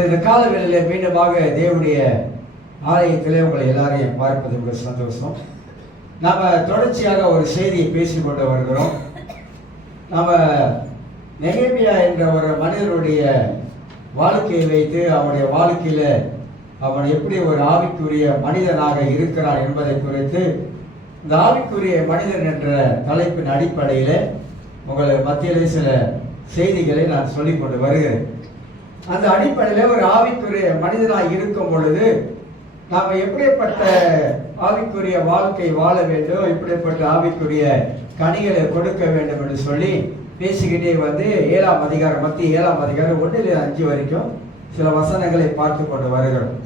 இந்த காலவெளியில மீண்டுமாக தேவனுடைய ஆலயத்திலே உங்களை எல்லாரையும் பார்ப்பது மிக சந்தோஷம். நாம தொடர்ச்சியாக ஒரு செய்தியை பேசிக்கொண்டு வருகிறோம். நாம நெகேமியா என்ற ஒரு மனிதனுடைய வாழ்க்கையை வைத்து அவனுடைய வாழ்க்கையில அவன் எப்படி ஒரு ஆவிக்குரிய மனிதனாக இருக்கிறான் என்பதை குறித்து இந்த ஆவிக்குரிய மனிதன் என்ற தலைப்பின் அடிப்படையில் உங்கள் மத்தியிலே சில செய்திகளை நான் சொல்லிக் கொண்டு வருகிறேன். அந்த அடிப்படையில் ஒரு ஆவிக்குரிய மனிதனாக இருக்கும் பொழுது நாம் எப்படிப்பட்ட ஆவிக்குரிய வாழ்க்கை வாழ வேண்டும், எப்படிப்பட்ட ஆவிக்குரிய கனிகளை கொடுக்க வேண்டும் என்று சொல்லி பேசிக்கிட்டே வந்து 7ஆம் அதிகாரம் மத்திய 7ஆம் அதிகாரம் 1-5 வரைக்கும் சில வசனங்களை பார்த்து கொண்டு வருகிறோம்.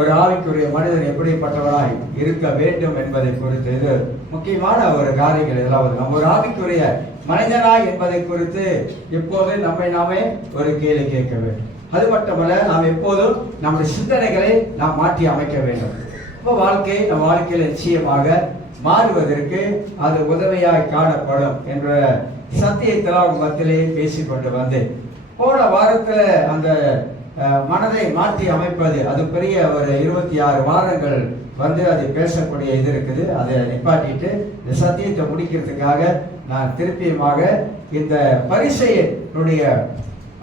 ஒரு ஆவிக்குரிய மனிதன் எப்படிப்பட்டவராய் இருக்க வேண்டும் என்பதை குறித்து இது முக்கியமான ஒரு காரியங்கள். இதெல்லாம் நம்ம ஒரு ஆவிக்குரிய மனிதனாய் என்பதை குறித்து எப்போது நம்மை நாமே ஒரு கேள்வி கேட்க வேண்டும். அது மட்டுமல்ல, நாம் எப்போதும் நம்முடைய சிந்தனைகளை நாம் மாற்றி அமைக்க வேண்டும். இப்போ நம் வாழ்க்கையில் நிச்சயமாக மாறுவதற்கு அது உதவியாய் காணப்படும் என்ற சத்தியத்தில் அவங்க மத்தியிலே பேசிக்கொண்டு வந்தேன். போன வாரத்தில் அந்த மனதை மாற்றி அமைப்பது அது பெரிய ஒரு 26 வாரங்கள் வந்து அதை பேசக்கூடிய இது இருக்குது. அதை நிப்பாட்டிட்டு இந்த சத்தியத்தை முடிக்கிறதுக்காக நான் திருப்பியமாக இந்த பரிசேயனுடைய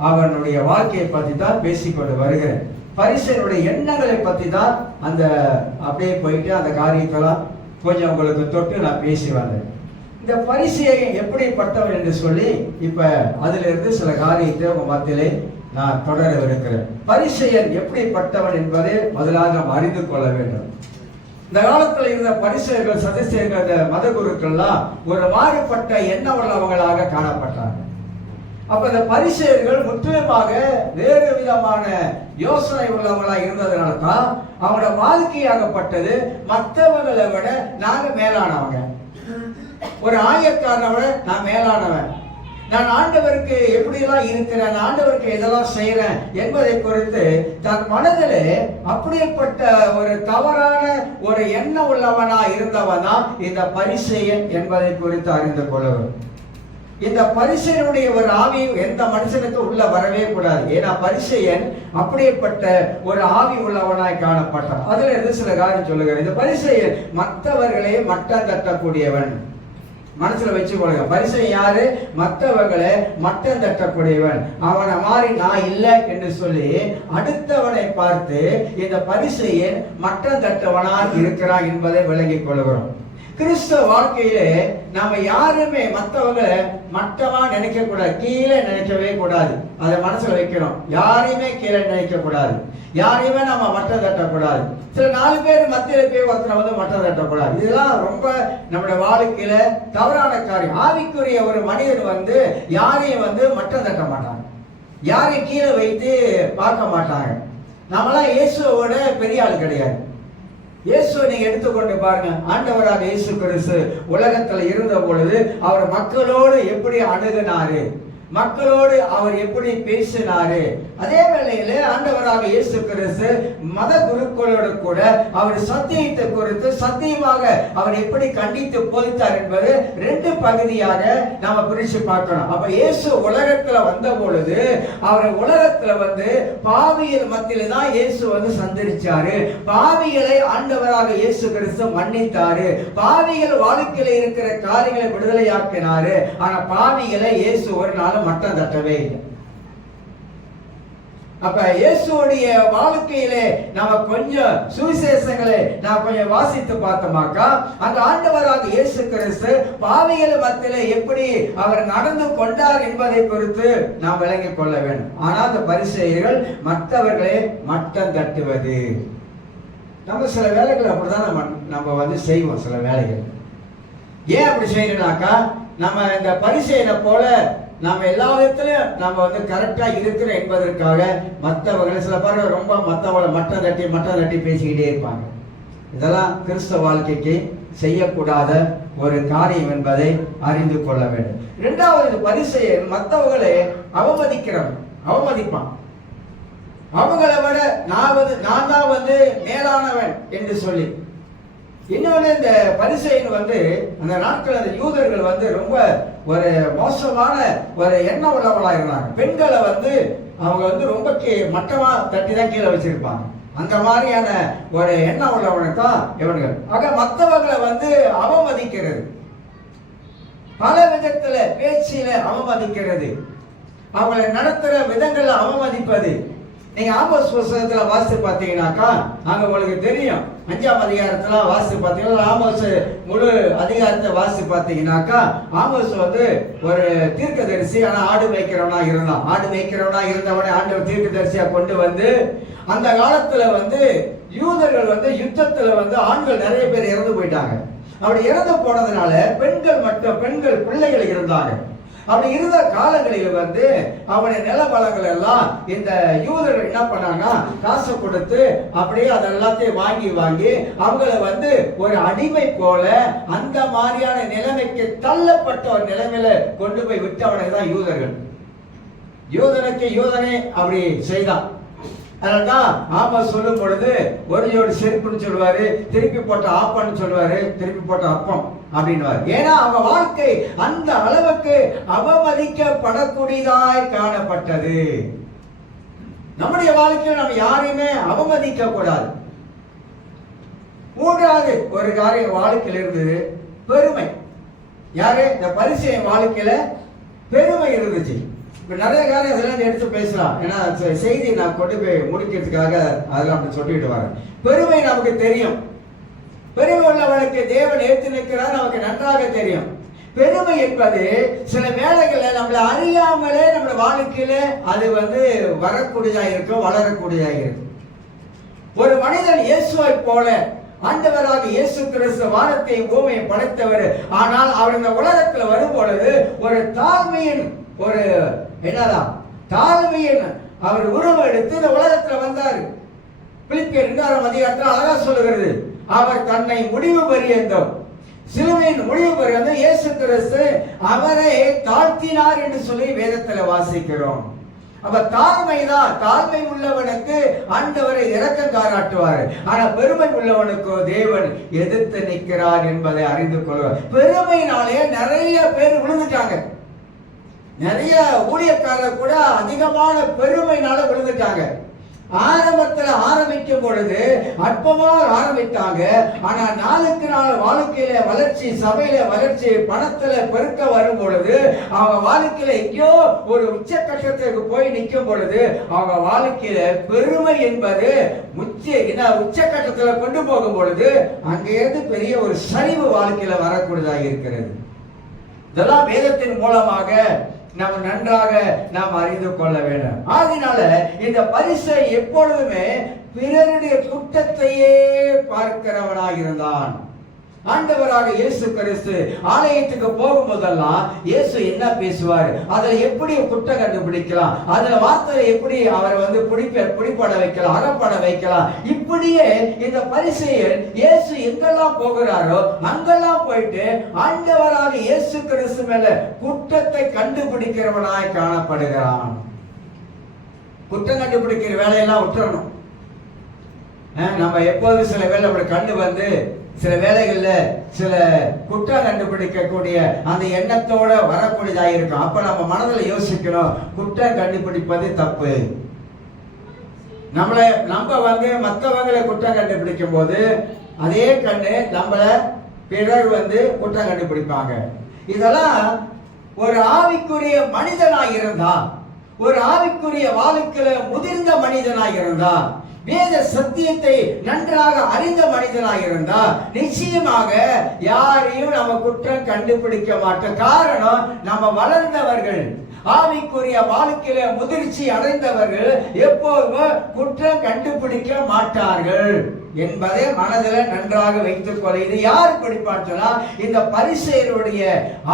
அவனுடைய வாழ்க்கையை பற்றி தான் பேசிக்கொண்டு வருகிறேன். பரிசேயனுடைய எண்ணங்களை பற்றி தான் அந்த அப்படியே போயிட்டு அந்த காரியத்தெல்லாம் கொஞ்சம் உங்களுக்கு தொட்டு நான் பேசி வந்தேன். இந்த பரிசேயன் எப்படிப்பட்டவன் என்று சொல்லி இப்ப அதுல இருந்து சில காரியத்தை உங்க மத்தியிலே நான் தொடரவிருக்கிறேன். பரிசேயன் எப்படிப்பட்டவன் என்பதை முதலாக நாம் அறிந்து கொள்ள வேண்டும். இந்த காலத்தில் இருந்த பரிசேயர்கள் சதுசேயர்கள் மத குருக்கள்லாம் ஒரு மாறுபட்ட எண்ண உள்ளவங்களாக காணப்பட்டார்கள். அப்ப இந்த பரிசேயர்கள் முற்றிலுமாக வேறு விதமான யோசனை உள்ளவங்களாக இருந்ததுனால தான் அவங்களோட வாழ்க்கையாகப்பட்டது மற்றவங்களை விட நாங்க மேலானவங்க, ஒரு ஆயக்காரனை விட நான் மேலானவன், நான் ஆண்டவருக்கு எப்படியெல்லாம் இருக்கிறேன், ஆண்டவருக்கு எதெல்லாம் செய்யறேன் என்பதை குறித்து தன் மனதிலே அப்படிப்பட்ட ஒரு தவறான ஒரு எண்ணம் உள்ளவனா இருந்தவனா இந்த பரிசேயன் என்பதை குறித்து அறிந்து கொள்ளவும். இந்த பரிசேயனுடைய ஒரு ஆவி எந்த மனுஷனுக்கு உள்ள வரவே கூடாது. ஏன்னா பரிசேயன் அப்படிப்பட்ட ஒரு ஆவி உள்ளவனாய் காணப்பட்டான். அதுல இருந்து சில காரியம் சொல்லுகிறேன். இந்த பரிசேயன் மற்றவர்களே மட்டம் தட்டக்கூடியவன். மனசுல வச்சுக்கொள்ளுங்க, பரிசேயன் யாரு? மற்றவர்களை மட்டம் தட்டக்கூடியவன். அவனை மாறி நான் இல்லை என்று சொல்லி அடுத்தவனை பார்த்து இந்த பரிசேயன் மட்டம் தட்டவனாக இருக்கிறான் என்பதை விளங்கிக் கொள்கிறோம். கிறிஸ்தவ வாழ்க்கையிலே நாம யாருமே மற்றவங்களை மட்டமா நினைக்க கூடாது, கீழே நினைக்கவே கூடாது. அதை மனசுல வைக்கணும். யாரையுமே கீழே நினைக்க கூடாது, யாரையுமே நம்ம மட்டம் தட்டக்கூடாது. சில 4 பேர் மத்தியில போய் ஒருத்தனை வந்து மட்டம் தட்டக்கூடாது. இதெல்லாம் ரொம்ப நம்முடைய வாழ்க்கையில தவறான காரியம். ஆவிக்குரிய ஒரு மனிதன் வந்து யாரையும் வந்து மட்டம் தட்ட மாட்டாங்க, யாரையும் கீழே வைத்து பார்க்க மாட்டாங்க. நம்மளாம் இயேசுவோட பெரிய ஆள் கிடையாது. இயேசுவை நீங்க எடுத்துக்கொண்டு பாருங்க. ஆண்டவராக இயேசு கிறிஸ்து உலகத்துல இருந்த பொழுது அவர் மக்களோடு எப்படி அணுகினாரு, மக்களோடு அவர் எப்படி பேசினாரு. அதே வேளையில ஆண்டவராக இயேசு கிறிஸ்து மத குருக்களோடு கூட அவர் சத்தியத்தை குறித்து சத்தியமாக அவர் எப்படி கண்டித்து போதித்தார் என்பது 2 பகுதியாக நாம பிரிச்சு பார்க்கணும். அப்ப இயேசு உலகத்துல வந்த பொழுது அவர் உலகத்துல வந்து பாவியல் மத்தியில தான் இயேசு வந்து சந்தரிச்சாரு. பாவிகளை ஆண்டவராக இயேசு கிறிஸ்து மன்னித்தாரு. பாவிகள் வாழ்க்கையில இருக்கிற காரியங்களை விடுதலையாக்கினாரு. ஆனா பாவிகளை இயேசு ஒரு நாள் மட்டம் தட்டவே இல்லை. அப்ப இயேசுடைய வாழ்க்கையிலே நாம கொஞ்சம் சுவிசேஷங்களை நான் கொஞ்சம் வாசித்து பார்த்தோமாக்கா அந்த ஆண்டவராக இயேசு கிறிஸ்து பாவிகள் மத்தியிலே எப்படி அவர் நடந்து கொண்டார் என்பதை குறித்து நாம் விளங்கிக் கொள்ள வேண்டும். ஆனால் அந்த பரிசேயர்கள் மற்றவர்களே மட்டம் தட்டுவது. நம்ம சில வேலைகள் அப்படிதான் நம்ம வந்து செய்வோம். சில வேலைகள் ஏன் அப்படி செய்யணும்னாக்கா நம்ம இந்த பரிசேயனை போல நாம எல்லா விதத்திலையும் நம்ம வந்து கரெக்டா இருக்கிறோம் என்பதற்காக மற்றவர்களை சில பேர் ரொம்ப மற்றவங்களை மட்டம் தட்டி பேசிக்கிட்டே இருப்பாங்க. இதெல்லாம் கிறிஸ்தவ வாழ்க்கைக்கு செய்யக்கூடாத ஒரு காரியம் என்பதை அறிந்து கொள்ள வேண்டும். 2வது பரிசேயன் மற்றவர்களை அவமதிப்பான். அவங்களை விட நான் தான் வந்து மேலானவன் என்று சொல்லி இன்னொன்று, இந்த பரிசேயன் அந்த நாட்கள் அந்த யூதர்கள் ரொம்ப ஒரு மோசமான ஒரு எண்ணம் உள்ளவங்களா இருந்தாங்க. பெண்களை அவங்க ரொம்ப மட்டமா தட்டி தான் கீழே வச்சிருப்பாங்க. அந்த மாதிரியான ஒரு எண்ணம் உள்ளவனுக்கு தான் இவர்கள். ஆக மற்றவங்களை அவமதிக்கிறது, பல விதத்துல பேச்சில அவமதிக்கிறது, அவங்களை நடத்துற விதங்களை அவமதிப்பது. நீங்க ஆமோஸ் புத்தகத்துல வாசித்து பார்த்தீங்கன்னாக்கா அங்க உங்களுக்கு தெரியும். 5ஆம் அதிகாரத்துல வாசித்து பார்த்தீங்கன்னா, ஆமோஸ் முழு அதிகாரத்தை வாசித்து பார்த்தீங்கன்னாக்கா ஆமோஸ் ஒரு தீர்க்கதரிசி. ஆனா ஆடு மேய்க்கிறவனா இருந்தான். ஆடு மேய்க்கிறவனா இருந்தவனை ஆண்டவர் தீர்க்கதரிசியா கொண்டு அந்த காலத்துல யூதர்கள் யுத்தத்துல ஆண்கள் நிறைய பேர் இறந்து போயிட்டாங்க. அப்படி இறந்து போனதுனால பெண்கள் பிள்ளைகள் இருந்தாங்க. அப்படி இருந்த காலங்களில் அவனுடைய நில வளங்கள் எல்லாம் இந்த யூதர்கள் என்ன பண்ணாங்க, காசை கொடுத்து அப்படியே அதெல்லாத்தையும் வாங்கி அவங்களை ஒரு அடிமை போல அந்த மாதிரியான நிலைமைக்கு தள்ளப்பட்ட ஒரு நிலைமையில கொண்டு போய் விட்டவனை தான் யூதர்கள். யூதனே அப்படி செய்தான். அதனால்தான் ஆமோஸ் சொல்லும் பொழுது ஒரு ஜோடி செருப்புன்னு சொல்லுவாரு, திருப்பி போட்ட ஆப்பன்னு சொல்லுவாரு, திருப்பி போட்ட அப்பம் அப்படின்வாரு. ஏன்னா அவங்க வாழ்க்கை அந்த அளவுக்கு அவமதிக்கப்படக்கூடியதாய் காணப்பட்டது. நம்முடைய வாழ்க்கையில் நம்ம யாரையுமே அவமதிக்க கூடாது. மூன்றாவது ஒரு காரியம் வாழ்க்கையில் இருந்தது பெருமை. யாரு? இந்த பரிசேயன் வாழ்க்கையில பெருமை இருந்துச்சு. நிறைய காரியம் அதெல்லாம் எடுத்து பேசலாம். ஏன்னா செய்தி நான் கொண்டு போய் முடிக்கிறதுக்காக அதெல்லாம் அப்படி சொல்லிட்டு வரேன். பெருமை நமக்கு தெரியும். பெருமை உள்ளவனுக்கு தேவன் ஏற்று நிற்கிறார் நமக்கு நன்றாக தெரியும். பெருமை என்பது சில வேளைகளில் நம்மளை அறியாமலே நம்ம வாழ்க்கையில அது வரக்கூடியதா இருக்கும், வளரக்கூடியதாக இருக்கும். ஒரு மனிதன் இயேசுவை போல, ஆண்டவராக இயேசு கிறிஸ்து வானத்தையும் பூமியையும் படைத்தவர். ஆனால் அவர் இந்த உலகத்துல வரும் பொழுது ஒரு தாழ்மையின் ஒரு என்னதான் தாழ்மையின் அவர் உருவம் எடுத்து இந்த உலகத்துல வந்தார். பிலிப்பியர் 2ஆம் அதிகாரத்தில் அழகா சொல்லுகிறது, அவர் தன்னை முடிவு பரியந்தம், சிலுவையின் முடிவு பரியந்தம் இயேசு கிறிஸ்து அவரை தாழ்த்தினார் என்று சொல்லி வேதத்துல வாசிக்கிறோம். அப்ப தாழ்மைதான். தாழ்மை உள்ளவனுக்கு ஆண்டவரை இரக்கம் பாராட்டுவார். ஆனா பெருமை உள்ளவனுக்கு தேவன் எதிர்த்து நிற்கிறார் என்பதை அறிந்து கொள்வார். பெருமையினாலே நிறைய பேர் விழுந்துட்டாங்க. நிறைய ஊழியக்காரர் கூட அதிகமான பெருமைனால விழுந்துட்டாங்க. ஆரம்பத்துல ஆரம்பிக்கும் பொழுது அற்பமாக ஆரம்பித்தாங்க. ஆனா நாளுக்கு நாள் வாழ்க்கையில வளர்ச்சி, சபையில வளர்ச்சி, பணத்துல பெருக்க வரும் பொழுது அவங்க வாழ்க்கையில எங்கேயோ ஒரு உச்சக்கட்டத்துக்கு போய் நிற்கும் பொழுது அவங்க வாழ்க்கையில பெருமை என்பது உச்சக்கட்டத்துல கொண்டு போகும் பொழுது அங்கிருந்து பெரிய ஒரு சரிவு வாழ்க்கையில வரக்கூடியதாக இருக்கிறது. இதெல்லாம் வேதத்தின் மூலமாக நாம் நன்றாக நாம் அறிந்து கொள்ள வேண்டும். ஆகினால இந்த பரிசை எப்பொழுதுமே பிறருடைய குற்றத்தையே பார்க்கிறவனாக இருந்தான். ஆண்டவராக இயேசு கிறிஸ்து ஆலயத்துக்கு போகும்போதெல்லாம் இயேசு என்ன பேசுவார், அதுல எப்படி குற்றம் கண்டுபிடிக்கலாம், அதுல வார்த்தை எப்படி அவரை பிடிப்பட வைக்கலாம், அகப்பட வைக்கலாம். இப்படியே இந்த பரிசேயர் இயேசு எங்கெல்லாம் போகிறாரோ அங்கெல்லாம் போயிட்டு ஆண்டவராக இயேசு கிறிஸ்து மேல குற்றத்தை கண்டுபிடிக்கிறவனாய் காணப்படுகிறான். குற்றம் கண்டுபிடிக்கிற வேலையெல்லாம் விட்டுறணும். நம்ம எப்போது சில வேலை அப்படி கண்டு சில வேலைகள்ல சில குற்றம் கண்டுபிடிக்கக்கூடிய அந்த எண்ணத்தோட வரக்கூடியதாக இருக்கும். அப்ப நம்ம மனதில் யோசிக்கணும், குற்றம் கண்டுபிடிப்பது தப்பு. நம்ம மற்றவங்களை குற்றம் கண்டுபிடிக்கும் போது அதே கண்ணு நம்மள பிறர் குற்றம் கண்டுபிடிப்பாங்க. இதெல்லாம் ஒரு ஆவிக்குரிய மனிதனாய் இருந்தா, ஒரு ஆவிக்குரிய வாழ்க்கையில முதிர்ந்த மனிதனாய் இருந்தா, வேத சத்தியத்தை நன்றாக அறிந்த மனிதனாக இருந்தா நிச்சயமாக யாரையும் நம்ம குற்றம் கண்டுபிடிக்க மாட்டோம். காரணம், நம்ம வளர்ந்தவர்கள், ஆவிக்குரிய வாழ்க்கையில முதிர்ச்சி அடைந்தவர்கள் எப்போதும் குற்றம் கண்டுபிடிக்க மாட்டார்கள் என்பதை மனதில் நன்றாக வைத்துக் கொள்ள. இது யார் பிடிப்பான்னு சொன்னா இந்த பரிசேயருடைய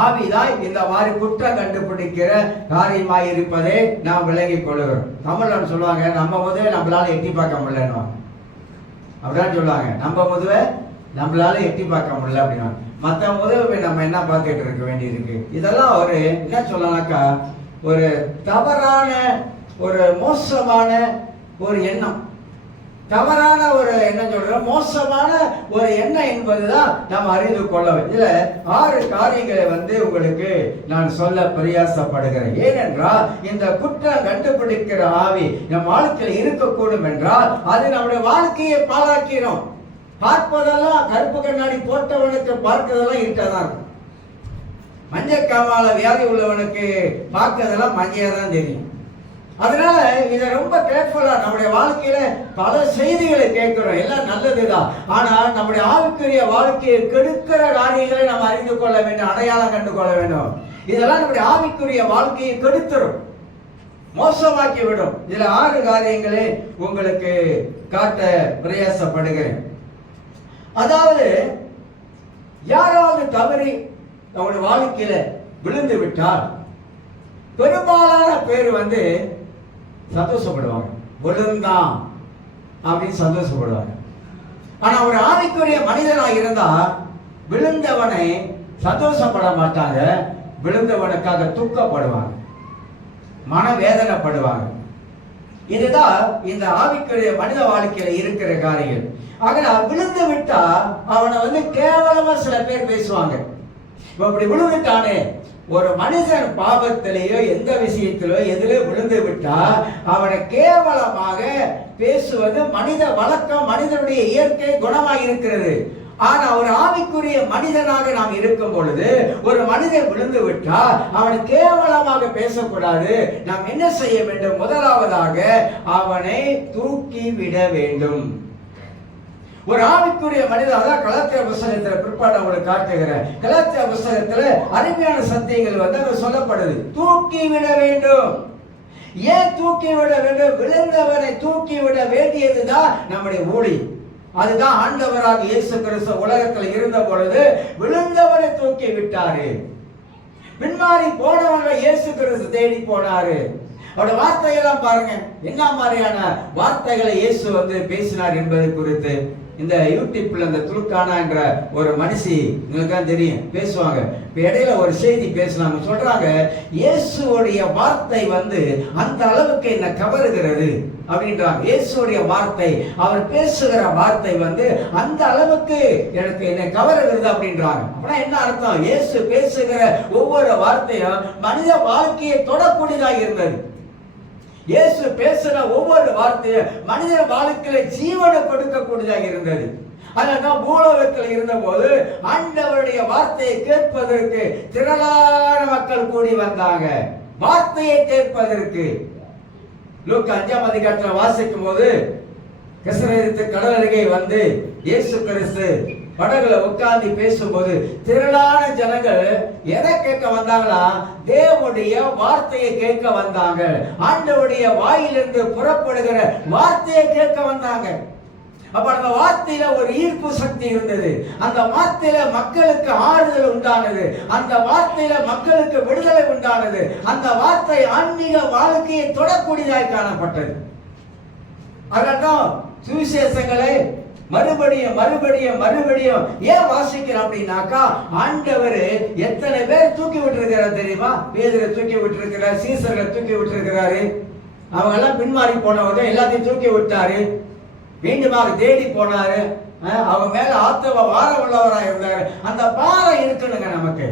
ஆவிதான் இந்த மாதிரி குற்றம் கண்டுபிடிக்கிற காரியமாய் இருப்பதை நாம் விளங்கிக் கொள்கிறோம். தமிழ்ல சொல்லுவாங்க, நம்ம முதல்ல நம்மளால எட்டி பார்க்க முடியலன்னு, அப்படிதான் சொல்லுவாங்க. நம்ம முதல்ல நம்மளால எட்டி பார்க்க முடியல அப்படின்னா மற்ற உதவி நம்ம என்ன பார்த்துட்டு இருக்க வேண்டியிருக்கு. இதெல்லாம் ஒரு என்ன சொல்லலாம்க்கா, ஒரு தவறான ஒரு மோசமான ஒரு எண்ணம். தவறான ஒரு என்ன சொல்றோம், மோசமான ஒரு எண்ணம் என்பதுதான் நாம் அறிந்து கொள்ள வேண்டும். இதுல 6 காரியங்களை உங்களுக்கு நான் சொல்ல பிரயாசப்படுகிறேன். ஏனென்றால் இந்த குற்றம் கண்டுபிடிக்கிற ஆவி நம் வாழ்க்கையில் இருக்கக்கூடும் என்றால் அது நம்முடைய வாழ்க்கையை பாழாக்கிறோம். பார்ப்பதெல்லாம் கருப்பு கண்ணாடி போட்டவனுக்கு பார்க்கிறதெல்லாம் இருட்டதான் இருக்கும். மஞ்சள் காமால வியாதி உள்ளவனுக்கு பார்க்கறதெல்லாம் மஞ்சையா தான் தெரியும். அதனால இதை ரொம்ப கேர்ஃபுல்லா நம்முடைய வாழ்க்கையில பல செய்திகளை கேட்கிறோம், எல்லாம் நல்லதுதான். ஆனா நம்முடைய ஆவிக்குரிய வாழ்க்கையை கெடுக்கிற காரியங்களை நாம் அறிந்து கொள்ள வேண்டும், அடையாளம் கண்டு கொள்ள வேண்டும். இதெல்லாம் நம்முடைய ஆவிக்குரிய வாழ்க்கையை கெடுத்துரும், மோசமாக்கி விடும். இதுல 6 காரியங்களை உங்களுக்கு காட்ட பிரயாசப்படுகிறேன். அதாவது யாராவது தவறி நம்முடைய வாழ்க்கையில விழுந்து விட்டால் பெரும்பாலான பேர் சந்தோஷப்படுவாங்க, விழுந்தான் அப்படின்னு சந்தோஷப்படுவாங்க. ஆனா ஒரு ஆவிக்குரிய மனிதனாக இருந்தா விழுந்தவனை சந்தோஷப்பட மாட்டாங்க, விழுந்தவனுக்காக துக்கப்படுவாங்க, மனவேதனைப்படுவாங்க. இதுதான் இந்த ஆவிக்குரிய மனித வாழ்க்கையில இருக்கிற காரியம். ஆக விழுந்து விட்டா அவனை கேவலமா சில பேர் பேசுவாங்க. இப்படி விழுந்துட்டானே, ஒரு மனிதன் பாவத்திலேயோ எந்த விஷயத்திலோ எதிலே விழுந்து விட்டா அவனை கேவலமாக பேசுவது மனித வழக்கம், மனிதனுடைய இயற்கை குணமாக இருக்கிறது. ஆனா ஒரு ஆவிக்குரிய மனிதனாக நாம் இருக்கும் பொழுது ஒரு மனிதன் விழுந்து விட்டா அவனை கேவலமாக பேசக்கூடாது. நாம் என்ன செய்ய வேண்டும்? முதலாவதாக அவனை தூக்கி விட வேண்டும். ஒரு ஆவிக்குரிய மனிதன், அதான் கலாத்திய புஸ்தகத்துல பிற்பாடு உங்களுக்கு காட்டுகிறேன். கலாத்திய புஸ்தகத்துல அருமையான சத்தியங்கள் அங்க சொல்லப்படுது. தூக்கி விட வேண்டும். ஏன் தூக்கி விட வேண்டும்? விழுந்தவனை தூக்கி விட வேண்டியதுதான் நம்முடைய ஊழி. அதுதான் ஆண்டவராக இயேசு கிறிஸ்து உலகத்தில் இருந்த பொழுது விழுந்தவனை தூக்கி விட்டாரு. பின்மாறி போனவங்க இயேசு கிறிஸ்து தேடி போனாரு. அவருடைய வார்த்தையெல்லாம் பாருங்க, என்ன மாதிரியான வார்த்தைகளை இயேசு பேசினார் என்பது குறித்து இந்த யூடியூப்ல இந்த துலுக்கானா என்ற ஒரு மனுஷி, உங்களுக்கு தெரியும், பேசுவாங்க. இப்ப இடையில ஒரு செய்தி பேசினாங்க, சொல்றாங்க இயேசுடைய வார்த்தை அந்த அளவுக்கு என்ன கவருகிறது அப்படின்றாங்க. இயேசுடைய வார்த்தை, அவர் பேசுகிற வார்த்தை அந்த அளவுக்கு எனக்கு என்னை கவருகிறது அப்படின்றாங்க. அப்படின்னா என்ன அர்த்தம்? இயேசு பேசுகிற ஒவ்வொரு வார்த்தையும் மனித வாழ்க்கையை தொடக்கூடியதாக இருந்தது. இயேசு பேசுற ஒவ்வொரு வார்த்தையும் மனித வாழ்க்கையில ஜீவனை கொடுக்கக்கூடியதாக இருந்தது. அதனால பூலோகத்தில் இருந்த போது ஆண்டவருடைய வார்த்தையை கேட்பதற்கு திரளான மக்கள் கூடி வந்தாங்க, வார்த்தையை கேட்பதற்கு. லூக்கா 5ஆம் அதிகாரத்தில் வாசிக்கும் போது கெசரேத்து கடல் அருகே இயேசு கிறிஸ்து படகுல உட்கார்ந்து பேசும்போது திரளான ஜனங்கள் எதை கேட்க வந்தாங்களா? தேவனுடைய வார்த்தையை கேட்க வந்தாங்க. ஆண்டவருடைய வாயிலிருந்து புறப்படுகிற வார்த்தையை கேட்க வந்தாங்க. அப்ப அந்த வார்த்தையில ஒரு ஈர்ப்பு சக்தி இருந்தது. அந்த வார்த்தையில மக்களுக்கு ஆறுதல் உண்டானது. அந்த வார்த்தையில மக்களுக்கு விடுதலை உண்டானது. அந்த வார்த்தை ஆன்மீக வாழ்க்கையை தொடக்கூடியதாய் காணப்பட்டது. அதனால்தான் சுவிசேஷங்களை மறுபடியும் மறுபடியும் மறுபடியும் ஏன் வாசிக்கிறோம் அப்படின்னாக்கா, ஆண்டவர் எத்தனை பேர் தூக்கி விட்டுருக்கிறார் தெரியுமா? பேதுரை தூக்கி விட்டுருக்கிறார், சீசர்களை தூக்கி விட்டுருக்கிறாரு. அவங்க எல்லாம் பின்மாறி போனவங்க எல்லாத்தையும் தூக்கி விட்டாரு, மீண்டுமாக தேடி போனாரு. அவங்க மேல ஆத்தவ வாரம் உள்ளவராக இருந்தாரு. அந்த பாரம் இருக்கணுங்க. நமக்கு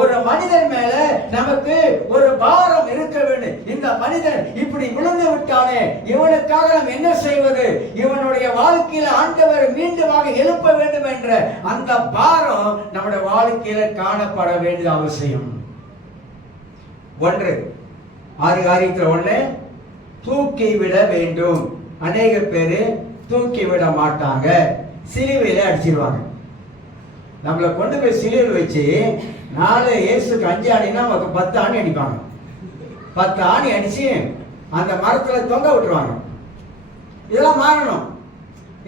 ஒரு மனிதன் மேல நமக்கு ஒரு பாரம் இருக்க வேண்டும். இந்த மனிதன் இப்படி விழுந்து விட்டானே, இவனுக்காக நாம் என்ன செய்வது? இவனுடைய வாழ்க்கையில ஆண்டவர் மீண்டுமாக எழுப்ப வேண்டும் என்ற அந்த பாரம் நம்முடைய வாழ்க்கையில காணப்பட வேண்டிய அவசியம். 1 6 காரியத்தில் 1 தூக்கி விட வேண்டும். அநேக பேரு தூக்கி விட மாட்டாங்க, சிலுவையில அடிச்சிருவாங்க. நம்மளை கொண்டு போய் சிலுவையில் வச்சு 4 இயேசுக்கு 5 ஆணினா 10 ஆணி அடிப்பாங்க. 10 ஆணி அடிச்சு அந்த மரத்துல தொங்க விட்டுருவாங்க. இதெல்லாம் மாறணும்.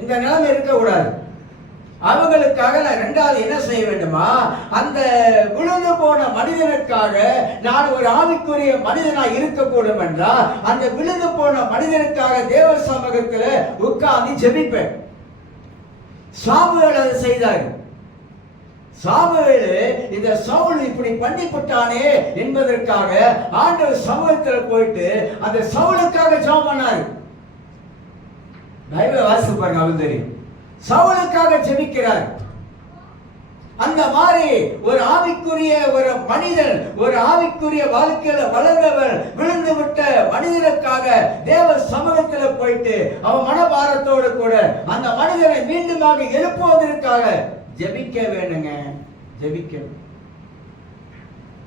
இந்த நிலைமை இருக்க கூடாது. அவங்களுக்காக நான் 2வது என்ன செய்ய வேண்டுமா? அந்த விழுந்து போன மனிதனுக்காக நான் ஒரு ஆவிக்குரிய மனிதனாக இருக்கக்கூடும் என்றால் அந்த விழுந்து போன மனிதனுக்காக தேவ சமூகத்தில் உட்கார்ந்து ஜெபிப்பேன். சாமுவேல் அதை செய்தார். சாமுவேல் இந்த சவுல் இப்படி பண்ணிவிட்டானே என்பதற்காக ஆண்டவர் சமூகத்தில் போயிட்டு அந்த சவுலுக்காக ஜெபம் பண்ணார். பைபிளை வாசித்து பாருங்க, அவன் தெரியும். சவுலுக்காக ஜெபிக்கிறார். அந்த மாதிரி ஒரு ஆவிக்குரிய ஒரு மனிதன், ஒரு ஆவிக்குரிய வாழ்க்கையில வளர்ந்தவர், விழுந்து விட்ட மனிதனுக்காக தேவ சமூகத்தில் போயிட்டு அவன் மனபாரத்தோடு கூட அந்த மனிதனை மீண்டுமாக எழுப்புவதற்காக ஜெபிக்க வேணுங்க.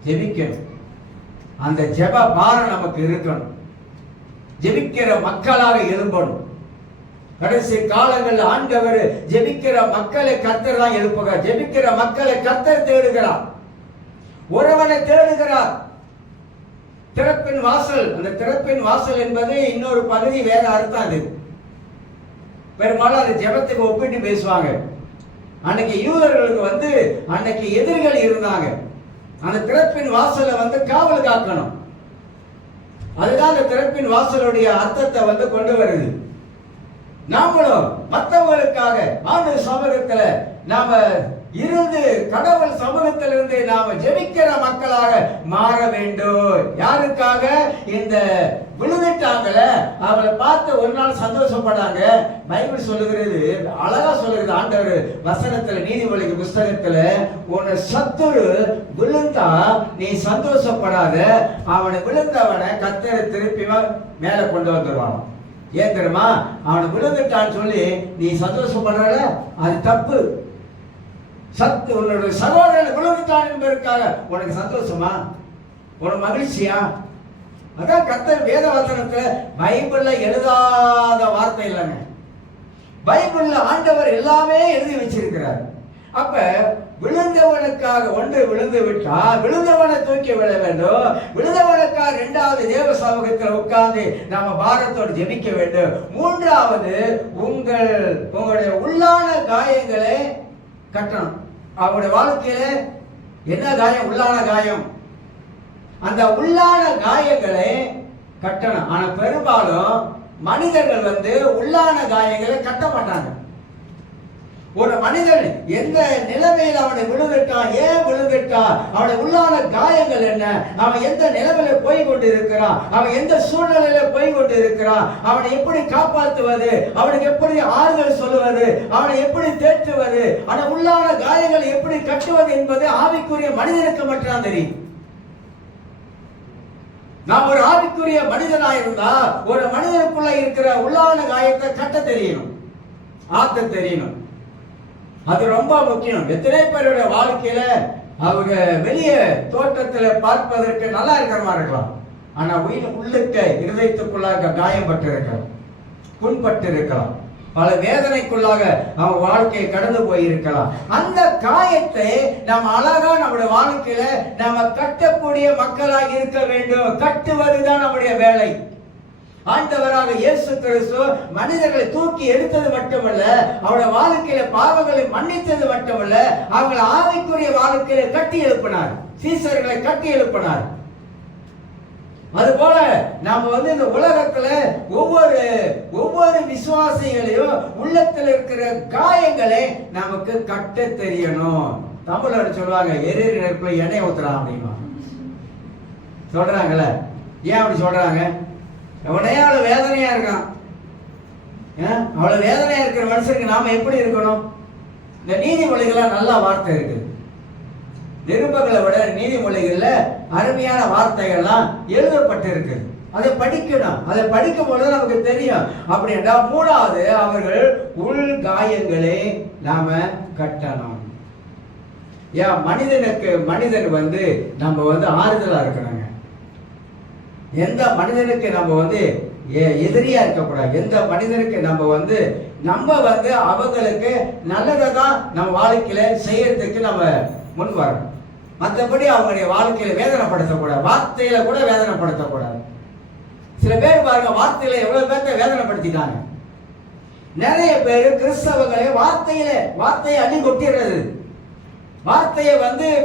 ஜெபிக்கணும். அந்த ஜெப பாரம் நமக்கு இருக்கணும். ஜெபிக்கிற மக்களாக எழும்பணும். கடைசி காலங்கள் ஆண்டவர் ஜெபிக்கிற மக்களை கர்த்தர் தான் எழுப்புகிறார். ஜெபிக்கிற மக்களை கர்த்தர் தேடுகிறார். ஒருவனை தேடுகிறார். திறப்பின் வாசல். அந்த திறப்பின் வாசல் என்பது இன்னொரு பகுதி, வேற அர்த்தம். அது பெரும்பாலும் அது ஜெபத்துக்கு ஒப்பிட்டு பேசுவாங்க. அன்னைக்கு யூதர்களுக்கு அன்னைக்கு எதிரிகள் இருந்தாங்க. அந்த திறப்பின் வாசலை காவல் காக்கணும். அதுதான் அந்த திறப்பின் வாசலுடைய அர்த்தத்தை கொண்டு வருது. நாமளும் மற்றவர்களுக்காக ஆண்டவர் சமூகத்துல நாம இருந்து, கடவுள் சமூகத்திலிருந்து நாம ஜெபிக்கிற மக்களாக மாற வேண்டும். யாருக்காக? இந்த விழுந்துட்டாங்கல அவளை பார்த்து ஒரு நாள் சந்தோஷப்படாங்க. பைபிள் சொல்லுகிறது, அழகா சொல்லுகிறது ஆண்டவர் வசனத்துல, நீதிமொழிக்கு புஸ்தகத்துல, உன்னை சத்துரு விழுந்தா நீ சந்தோஷப்படாத, அவனை விழுந்தவனை கர்த்தர் திருப்பி மேல கொண்டு வந்துடுவான். ஏன் தெரியுமா? அவனை விழுந்துட்டான்னு சொல்லி நீ சந்தோஷப்படுற, அது தப்பு. உன்னுடைய சகோதரன் விழுந்துட்டான் என்பதற்காக உனக்கு சந்தோஷமா? உனக்கு மகிழ்ச்சியா? அதான் கர்த்தர் வேத வசனத்துல பைபிள்ல எழுதாத வார்த்தை இல்லைங்க. பைபிள்ல ஆண்டவர் எல்லாமே எழுதி வச்சிருக்கிறார். அப்ப விழுந்தவனுக்காக ஒன்று விழுந்து விட்டால் விழுந்தவனை தூக்கி விட வேண்டும். விழுந்தவனுக்காக இரண்டாவது தேவ சமூகத்தில் உட்கார்ந்து நாம பாரத்தோடு ஜெபிக்க வேண்டும். மூன்றாவது உங்களுடைய உள்ளான காயங்களை கட்டணும். அவருடைய வாழ்க்கையில என்ன காயம்? உள்ளான காயம். அந்த உள்ளான காயங்களை கட்டணும். ஆனா பெரும்பாலும் மனிதர்கள் உள்ளான காயங்களை கட்ட மாட்டாங்க. ஒரு மனிதன் எந்த நிலைமையில் அவனை விழுந்துட்டான், ஏன் விழுந்துட்டான், அவனை உள்ளான காயங்கள் என்ன, அவன் எந்த நிலைமையில போய் கொண்டு இருக்கிறான், அவன் எந்த சூழ்நிலையில போய் கொண்டு இருக்கிறான், அவனை எப்படி காப்பாற்றுவது, அவனுக்கு எப்படி ஆறுதல் சொல்லுவது, அவனை எப்படி தேற்றுவது, அவன் உள்ளான காயங்களை எப்படி கட்டுவது என்பது ஆவிக்குரிய மனிதனுக்கு மட்டும்தான் தெரியும். நாம் ஒரு ஆவிக்குரிய மனிதனாயிருந்தா ஒரு மனிதனுக்குள்ள இருக்கிற உள்ளான காயத்தை கட்ட தெரியணும், ஆத்த தெரியணும். அது ரொம்ப முக்கியம். எத்தனை பேருடைய வாழ்க்கையில அவங்க வெளியே தோற்றத்துல பார்ப்பதற்கு நல்லா இருக்கிற மாதிரி இருக்கலாம், ஆனா உள்ளுக்க இருதயத்துக்குள்ளாக காயப்பட்டு இருக்கலாம், புண்பட்டு இருக்கலாம், பல வேதனைக்குள்ளாக அவங்க வாழ்க்கையை கடந்து போயிருக்கலாம். அந்த காயத்தை நம்ம அழகா நம்முடைய வாழ்க்கையில நம்ம கட்டக்கூடிய மக்களாக இருக்க வேண்டும். கட்டுவதுதான் நம்முடைய வேலை. ஆண்டவராக இயேசு கிறிஸ்து மனிதர்களை தூக்கி எடுத்தது மட்டுமல்ல, அவருடைய வாழ்க்கையில பாவங்களை மன்னித்தது மட்டுமல்ல, அவங்களை ஆவிக்குரிய வாழ்க்கையில கட்டி எழுப்பினார், சீசர்களை கட்டி எழுப்பினார். அதுபோல நாம இந்த உலகத்துல ஒவ்வொரு விசுவாசிகளையும் உள்ளத்துல இருக்கிற காயங்களை நமக்கு கட்ட தெரியணும். தமிழர் சொல்லுவாங்க, எரியிற நெருப்புல எண்ணெய் ஊத்துறான் அப்படிமா சொல்றாங்கல்ல. ஏன் அப்படி சொல்றாங்க? எவனையே அவ்வளவு வேதனையா இருக்கான். அவ்வளவு வேதனையா இருக்கிற மனுஷனுக்கு நாம எப்படி இருக்கணும்? இந்த நீதிமொழிகள்லாம் நல்ல வார்த்தை இருக்கு. நிருபங்களை விட நீதிமொழிகள்ல அருமையான வார்த்தைகள்லாம் எழுதப்பட்டிருக்கு. அதை படிக்கணும். அதை படிக்கும் பொழுது நமக்கு தெரியும். அப்படி என்றால் மூணாவது, அவர்கள் உள் காயங்களை நாம கட்டணும். ஏன் மனிதன் நம்ம ஆறுதலா இருக்கணுங்க. எந்த மனிதனுக்கு நம்ம எதிரியா இருக்கக்கூடாது. எந்த மனிதனுக்கு நம்ம அவங்களுக்கு நல்லதை தான் நம்ம வாழ்க்கையில செய்யறதுக்கு நம்ம முன் வரணும். மற்றபடி அவங்களுடைய வாழ்க்கையில வேதனைப்படுத்தக்கூடாது, வார்த்தையில கூட வேதனைப்படுத்தக்கூடாது. சில பேர் பாருங்க, வார்த்தையில எவ்வளவு பேர்த்த வேதனைப்படுத்திட்டாங்க. நிறைய பேர் கிறிஸ்தவங்களை வார்த்தையை அள்ளி கொட்டிடுறது. வார்த்தையை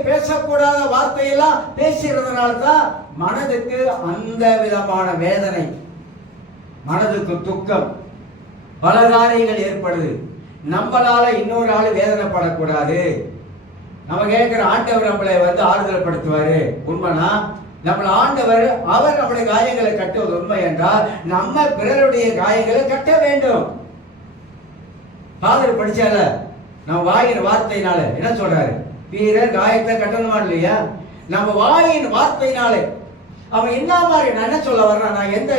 பேசக்கூடாத வார்த்தையெல்லாம் பேசுறதுனால தான் மனதுக்கு அந்த விதமான வேதனை, மனதுக்கு துக்கம், பல காரியங்கள் ஏற்படுது. நம்மளால இன்னொரு ஆள் வேதனைப்படக்கூடாது. நம்ம கேட்கிற ஆண்டவர் நம்மளை ஆறுதல் படுத்துவாரு. உண்மைனா நம்மள ஆண்டவர் அவர் நம்முடைய காயங்களை கட்டுவது உண்மை என்றால் நம்ம பிறருடைய காயங்களை கட்ட வேண்டும். ஃபாதர் படிச்சால நம்ம வாயின் வார்த்தையினால என்ன சொல்றாரு? வீரர் காயத்தை கட்டணுமா இல்லையா? நம்ம வாயின் வார்த்தையினாலே அவன் என்ன மாதிரி, நான் என்ன சொல்ல வர்றேன், நான் எந்த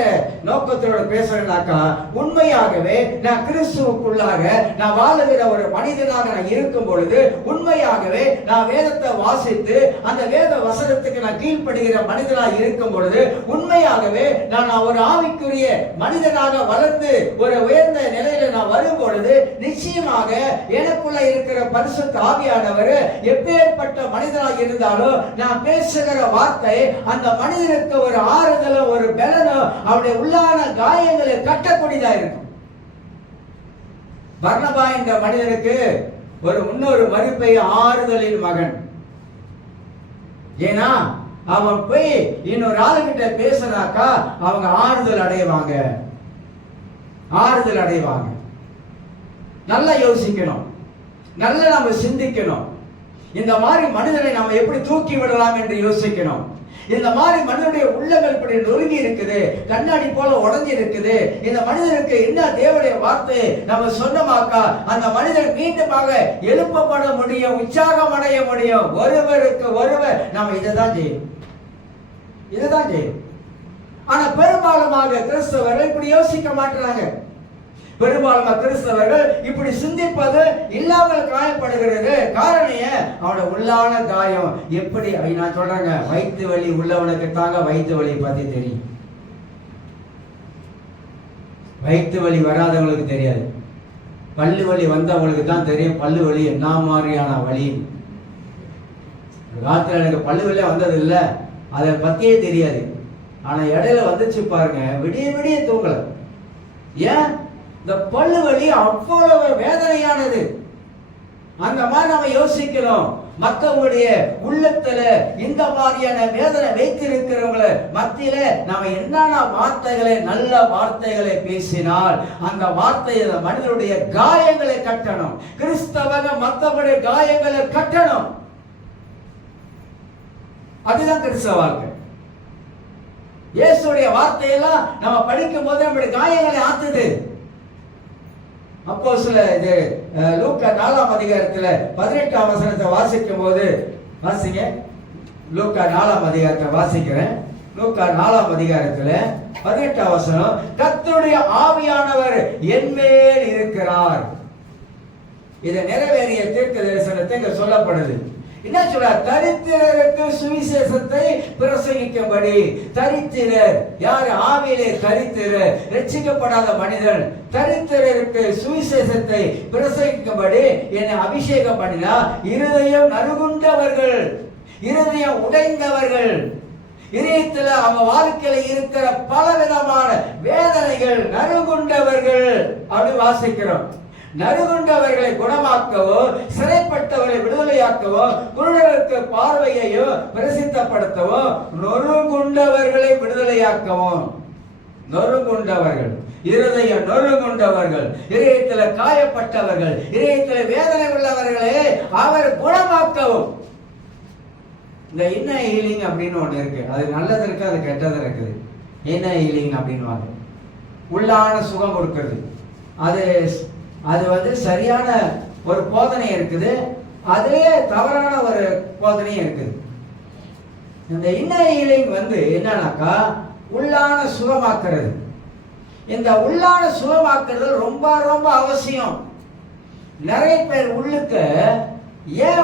நோக்கத்தோட பேசுறேன்னாக்கா, உண்மையாகவே நான் கிறிஸ்துவுக்குள்ளாக நான் வாழுகிற ஒரு மனிதனாக நான் இருக்கும் பொழுது, உண்மையாகவே நான் வேதத்தை வாசித்து அந்த வேத வசனத்துக்கு நான் கீழ்ப்படுகிற மனிதனாக இருக்கும் பொழுது, உண்மையாகவே நான் ஒரு ஆவிக்குரிய மனிதனாக வளர்ந்து ஒரு உயர்ந்த நிலையில நான் வரும் பொழுது, நிச்சயமாக எனக்குள்ள இருக்கிற பரிசுத்த ஆவியானவர் எப்பேற்பட்ட மனிதனாக இருந்தாலும் நான் பேசுகிற வார்த்தை அந்த மனிதனுக்கு ஒரு ஆறுதலும் ஒரு பலனும் அவருடைய உள்ளான காயங்களை கட்டக்கூடியதா இருக்கும். பர்னபா என்ற மனிதனுக்கு ஒரு முன்னொரு மறுப்பை ஆறுதலின் மகன். ஏன்னா அவன் போய் இன்னொரு ஆளுகிட்ட பேசினாக்கா அவங்க ஆறுதல் அடைவாங்க, ஆறுதல் அடைவாங்க. நல்லா யோசிக்கணும், நல்லா நம்ம சிந்திக்கணும். இந்த மாதிரி மனிதனை நம்ம எப்படி தூக்கி விடலாம் என்று யோசிக்கணும். இந்த மாதிரி மனிதனுடைய உள்ளங்கள் இப்படி நொறுங்கி இருக்குது, கண்ணாடி போல உடஞ்சி இருக்குது. இந்த மனிதனுக்கு என்ன தேவனுடைய வார்த்தை நம்ம சொன்னமாக்கா அந்த மனிதன் மீண்டுமாக எழுப்பப்பட முடியும், உற்சாகம் அடைய முடியும். ஒருவருக்கு ஒருவர் நம்ம இதைதான் செய்யும், இதைதான் செய்யும். ஆனா பெரும்பாலுமாக கிறிஸ்தவர்கள் இப்படி யோசிக்க மாட்டாங்க. பெரும்பாலும் கிறிஸ்தவர்கள் இப்படி சிந்திப்பது இல்லாமல் காயப்படுகிறது. காரணம் அவனோட உள்ளான காயம். எப்படி நான் சொல்றேங்க, வயிற்று வலி உள்ளவனுக்கு தாங்க வயிற்று வலி பத்தி தெரியும், வயிற்று வலி வராதவங்களுக்கு தெரியாது. பல்லு வலி வந்தவங்களுக்கு தான் தெரியும் பல்லு வலி என்ன மாதிரியான வலி. காலத்துல எனக்கு பல்லு வலியா வந்தது இல்லை, அதை பத்தியே தெரியாது. ஆனா இடையில வந்துச்சு பாருங்க, விடிய விடிய தூங்கல. ஏன்? இந்த பல்லு வலி அவ்வளவு வேதனையானது. அந்த மாதிரி நம்ம யோசிக்கிறோம். மற்றவங்களுடைய உள்ளத்துல இந்த மாதிரியான வேதனை வைத்திருக்கிறவங்களை மத்தியில நாம என்னென்ன வார்த்தைகளை, நல்ல வார்த்தைகளை பேசினால் அந்த வார்த்தையில மனிதனுடைய காயங்களை கட்டணும். கிறிஸ்தவங்க மற்றவங்களுடைய காயங்களை கட்டணும். அதுதான் கிறிஸ்தவ வாழ்க்கை. இயேசுடைய வார்த்தையெல்லாம் நம்ம படிக்கும் போது நம்முடைய காயங்களை ஆத்துது. அப்போ சில இது லூக்கா 4ஆம் அதிகாரத்துல 18ஆம் வசனத்தை வாசிக்கும் போது, வாசிங்க. லூக்கா 4ஆம் அதிகாரத்தை வாசிக்கிறேன். லூக்கா 4ஆம் அதிகாரத்துல 18ஆம் வசனம், கர்த்தருடைய ஆவியானவர் என்மேல் இருக்கிறார். இதை நிறைவேறிய தீர்க்க தரிசனத்தை இங்க சொல்லப்படுது. என்ன சொல்ற? தரித்திரருக்கு சுவிசேஷத்தை பிரசங்கிக்கும்படி. தரித்திரர் யாரு? ஆவியிலே தரித்திரர், ரட்சிக்கப்படாத மனிதன். தரித்திரருக்கு சுவிசேஷத்தை பிரசங்கிக்கும்படி என்னை அபிஷேகம் பண்ணினா, இருதயம் நறுகுண்டவர்கள், இருதயம் உடைந்தவர்கள், இதயத்துல அவன் வாழ்க்கையில இருக்கிற பல விதமான வேதனைகள், நறுகுண்டவர்கள் அப்படி வாசிக்கிறோம். நறுகுண்டவர்களை குணமாக்கவோ, சிறைப்பட்டவர்களை விடுதலையாக்கவோ, குருடருக்கு பார்வையையோ பிரசித்தப்படுத்தவோ, நொறுகுண்டவர்களை விடுதலையாக்கவும். நொறுகுண்டவர்கள், இருதயம் நொறுகுண்டவர்கள், இதயத்துல காயப்பட்டவர்கள், இதயத்துல வேதனை உள்ளவர்களே அவர் குணமாக்கவும். இந்த இன்னர் ஹீலிங் அப்படின்னு ஒண்ணு இருக்கு. அது நல்லது இருக்கு, அது கெட்டது இருக்குது. இன்னர் ஹீலிங் அப்படின்னு உள்ளான சுகம் கொடுக்கிறது. அது சரியான ஒரு போதனை இருக்குது, அதுலயே தவறான ஒரு போதனையும் இருக்குது. இந்த இன்னர் ஹீலிங் என்னன்னாக்கா உள்ளான சுகமாக்குறது. இந்த உள்ளான சுகமாக்குறது ரொம்ப ரொம்ப அவசியம். நிறைய பேர் உள்ளுக்கு ஏன்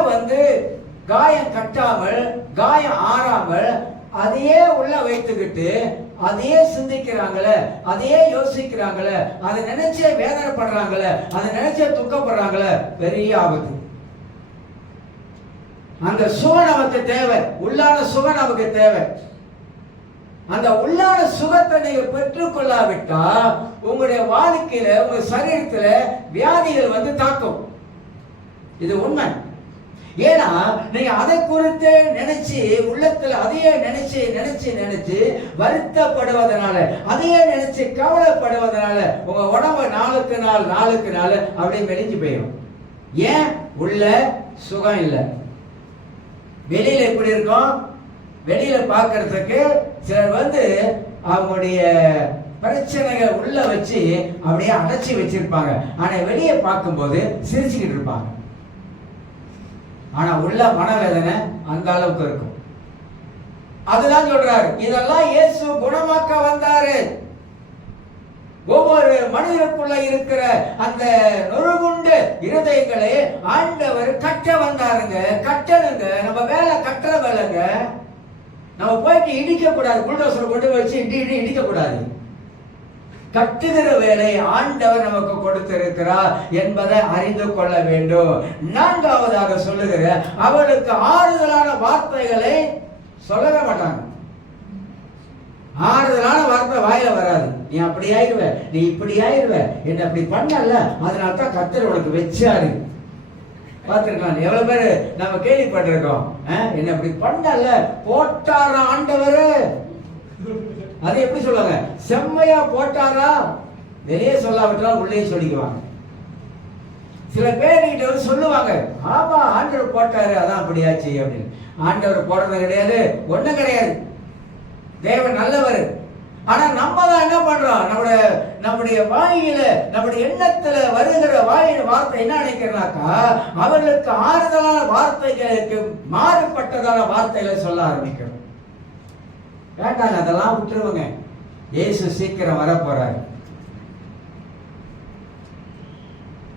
காயம் கட்டாமல், காயம் ஆறாமல் அதையே உள்ள வைத்துக்கிட்டு அதையே சிந்திக்கிறாங்களே, அதையே யோசிக்கிறாங்களே, அதை நினைச்சே வேதனைப்படுறாங்களே, அதை நினைச்சே துக்கப்படுறாங்களே, பெரிய ஆபத்து. அந்த சுகம் நமக்கு தேவை, உள்ளான சுகம் நமக்கு தேவை. அந்த உள்ளான சுகத்தை நீங்க பெற்றுக்கொள்ளாவிட்டா உங்களுடைய வாழ்க்கையில, உங்க சரீரத்துல வியாதிகள் தாக்கும். இது உண்மை. ஏன்னா நீங்க அதை குறித்து நினைச்சு உள்ளத்துல அதையே நினைச்சு நினைச்சு நினைச்சு வருத்தப்படுவதனால, அதையே நினைச்சு கவலைப்படுவதனால உங்க உடம்பு நாளுக்கு நாள் நாளுக்கு நாள் அப்படியே மெலிஞ்சு போயிடும். ஏன்? உள்ள சுகம் இல்லை. வெளியில எப்படி இருக்கும்? வெளியில பாக்குறதுக்கு சிலர் அவங்களுடைய பிரச்சனைகள் உள்ள வச்சு அப்படியே அடைச்சி வச்சிருப்பாங்க. ஆனா வெளியே பார்க்கும்போது சிரிச்சுக்கிட்டு இருப்பாங்க. ஆனா உள்ள மனவேதனை அந்த அளவுக்கு இருக்கும். அதுதான் சொல்றாரு, இதெல்லாம் இயேசு குணமாக்க வந்தாரு. ஒவ்வொரு மனிதனுக்குள்ள இருக்கிற அந்த நொறுகுண்டு இருதயங்களை ஆண்டவர் கட்ட வந்தாருங்க. கட்டணுங்க. நம்ம வேலை கட்டுற வேலைங்க. நம்ம போயிட்டு இடிக்க கூடாது. புல்டோசர் கொண்டு வச்சு இடிக்க கூடாது. கட்டுகிற வேலை ஆண்டவர் நமக்கு கொடுத்திருக்கிறார் என்பதை அறிந்து கொள்ள வேண்டும். நான்காவதாக சொல்லுகிற, அவளுக்கு ஆறுதலான வார்த்தைகளை சொல்லவே மாட்டாங்க. ஆறுதலான வார்த்தை வாயில வராது. நீ அப்படி ஆயிடுவ, நீ இப்படி ஆயிடுவ, என்ன அப்படி பண்ணல, அதனால தான் கர்த்தர் உனக்கு வச்சாரு. பார்த்திருக்கலாம் எவ்வளவு பேரு நம்ம கேள்விப்பட்டிருக்கோம். என்ன அப்படி பண்ணல, போட்டாரா ஆண்டவரு. அது எப்படி சொல்லுவாங்க, செம்மையா போட்டாரா. வெளியே சொல்லாவிட்டால் உள்ளே சொல்லிக்குவாங்க. சில பேர் கிட்ட வந்து சொல்லுவாங்க, ஆமா ஆண்டவர் போட்டாரு, அதான் அப்படியாச்சு அப்படின்னு. ஆண்டவர் போடுறது கிடையாது, ஒண்ணும் கிடையாது. தேவன் நல்லவர். ஆனா நம்ம தான் என்ன பண்றோம், நம்முடைய வாயில, நம்முடைய எண்ணத்துல வருகிற வாயில வார்த்தை என்ன நினைக்கிறாக்கா, அவர்களுக்கு ஆறுதலான வார்த்தைகளுக்கு மாறுபட்டதான வார்த்தைகளை சொல்ல ஆரம்பிக்கிறோம். வேண்டாங்க, அதெல்லாம் விட்டுருவங்க. இயேசு சீக்கிரம் வர போறாரு.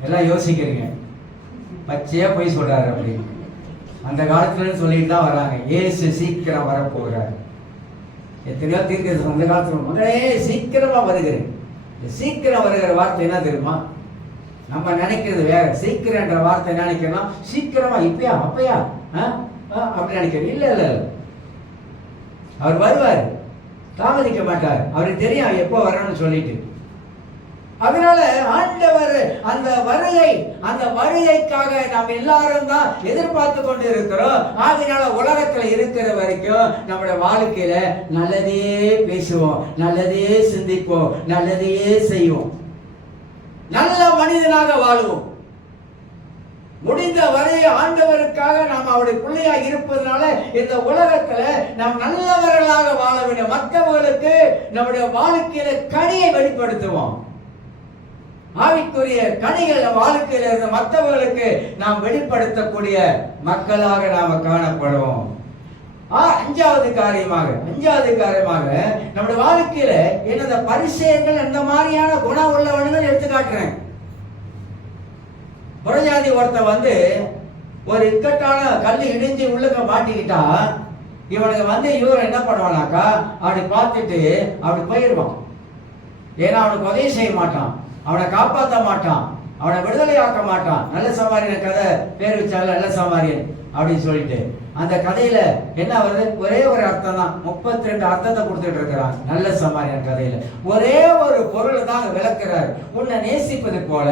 எல்லாம் யோசிக்கிறீங்க, பச்சையா போய் சொல்றாரு அப்படி. அந்த காலத்துல சொல்லிட்டு தான் வராங்க, இயேசு சீக்கிரம் வர போறாரு. எத்தனையோ தீர்க்க அந்த காலத்துல, மகனே சீக்கிரமா வருகிறேன். சீக்கிரம் வருகிற வார்த்தை என்ன தெரியுமா? நம்ம நினைக்கிறது வேற. சீக்கிரம் என்ற வார்த்தை என்ன நினைக்கிறோம், சீக்கிரமா இப்பயா அப்பயா அப்படி நினைக்கிறேன். இல்ல இல்ல, அவர் வருவார், தாமதிக்க மாட்டார். அவருக்கு தெரியும் எப்போ வரணும்னு சொல்லிட்டு. அதனால ஆண்டவர் அந்த வருகைக்காக நாம் எல்லாரும் தான் எதிர்பார்த்து கொண்டு இருக்கிறோம். ஆகினால உலகத்துல இருக்கிற வரைக்கும் நம்முடைய வாழ்க்கையில நல்லதே பேசுவோம், நல்லதே சிந்திப்போம், நல்லதே செய்வோம், நல்ல மனிதனாக வாழுவோம். முடிந்த வரை ஆண்டவருக்காக நாம் அவருடைய பிள்ளையா இருப்பதனால இந்த உலகத்துல நாம் நல்லவர்களாக வாழ வேண்டும். மற்றவர்களுக்கு நம்முடைய வாழ்க்கையில கனியை வெளிப்படுத்துவோம். ஆவிக்குரிய கனிகள் வாழ்க்கையில இருந்த மற்றவர்களுக்கு நாம் வெளிப்படுத்தக்கூடிய மக்களாக நாம காணப்படுவோம். அஞ்சாவது காரியமாக நம்முடைய வாழ்க்கையில என்னென்ன பரிசேயர்கள் அந்த மாதிரியான குணம் உள்ளவர்கள் எடுத்து காட்டுறேன். புறஜாதி ஒருத்த வந்து ஒரு இக்கட்டான கல் இடிஞ்சு உள்ளுக்க மாட்டிக்கிட்டா, இவனுக்கு வந்து இவர் என்ன பண்ணுவானாக்கா, அப்படி பார்த்துட்டு அப்படி போயிடுவான். ஏன்னா அவனுக்கு உதவி செய்ய மாட்டான், அவனை காப்பாற்ற மாட்டான், அவனை விடுதலை ஆக்க மாட்டான். நல்ல சமாரியன் கதை பேர் வச்சால, நல்ல சமாரியன் அப்படின்னு சொல்லிட்டு அந்த கதையில என்ன வருது, ஒரே ஒரு அர்த்தம் தான். 32 அர்த்தத்தை கொடுத்துட்டு இருக்கிறாங்க நல்ல சமாரியன் கதையில. ஒரே ஒரு பொருள் தான் விளக்குறாரு. உன்னை நேசிப்பது போல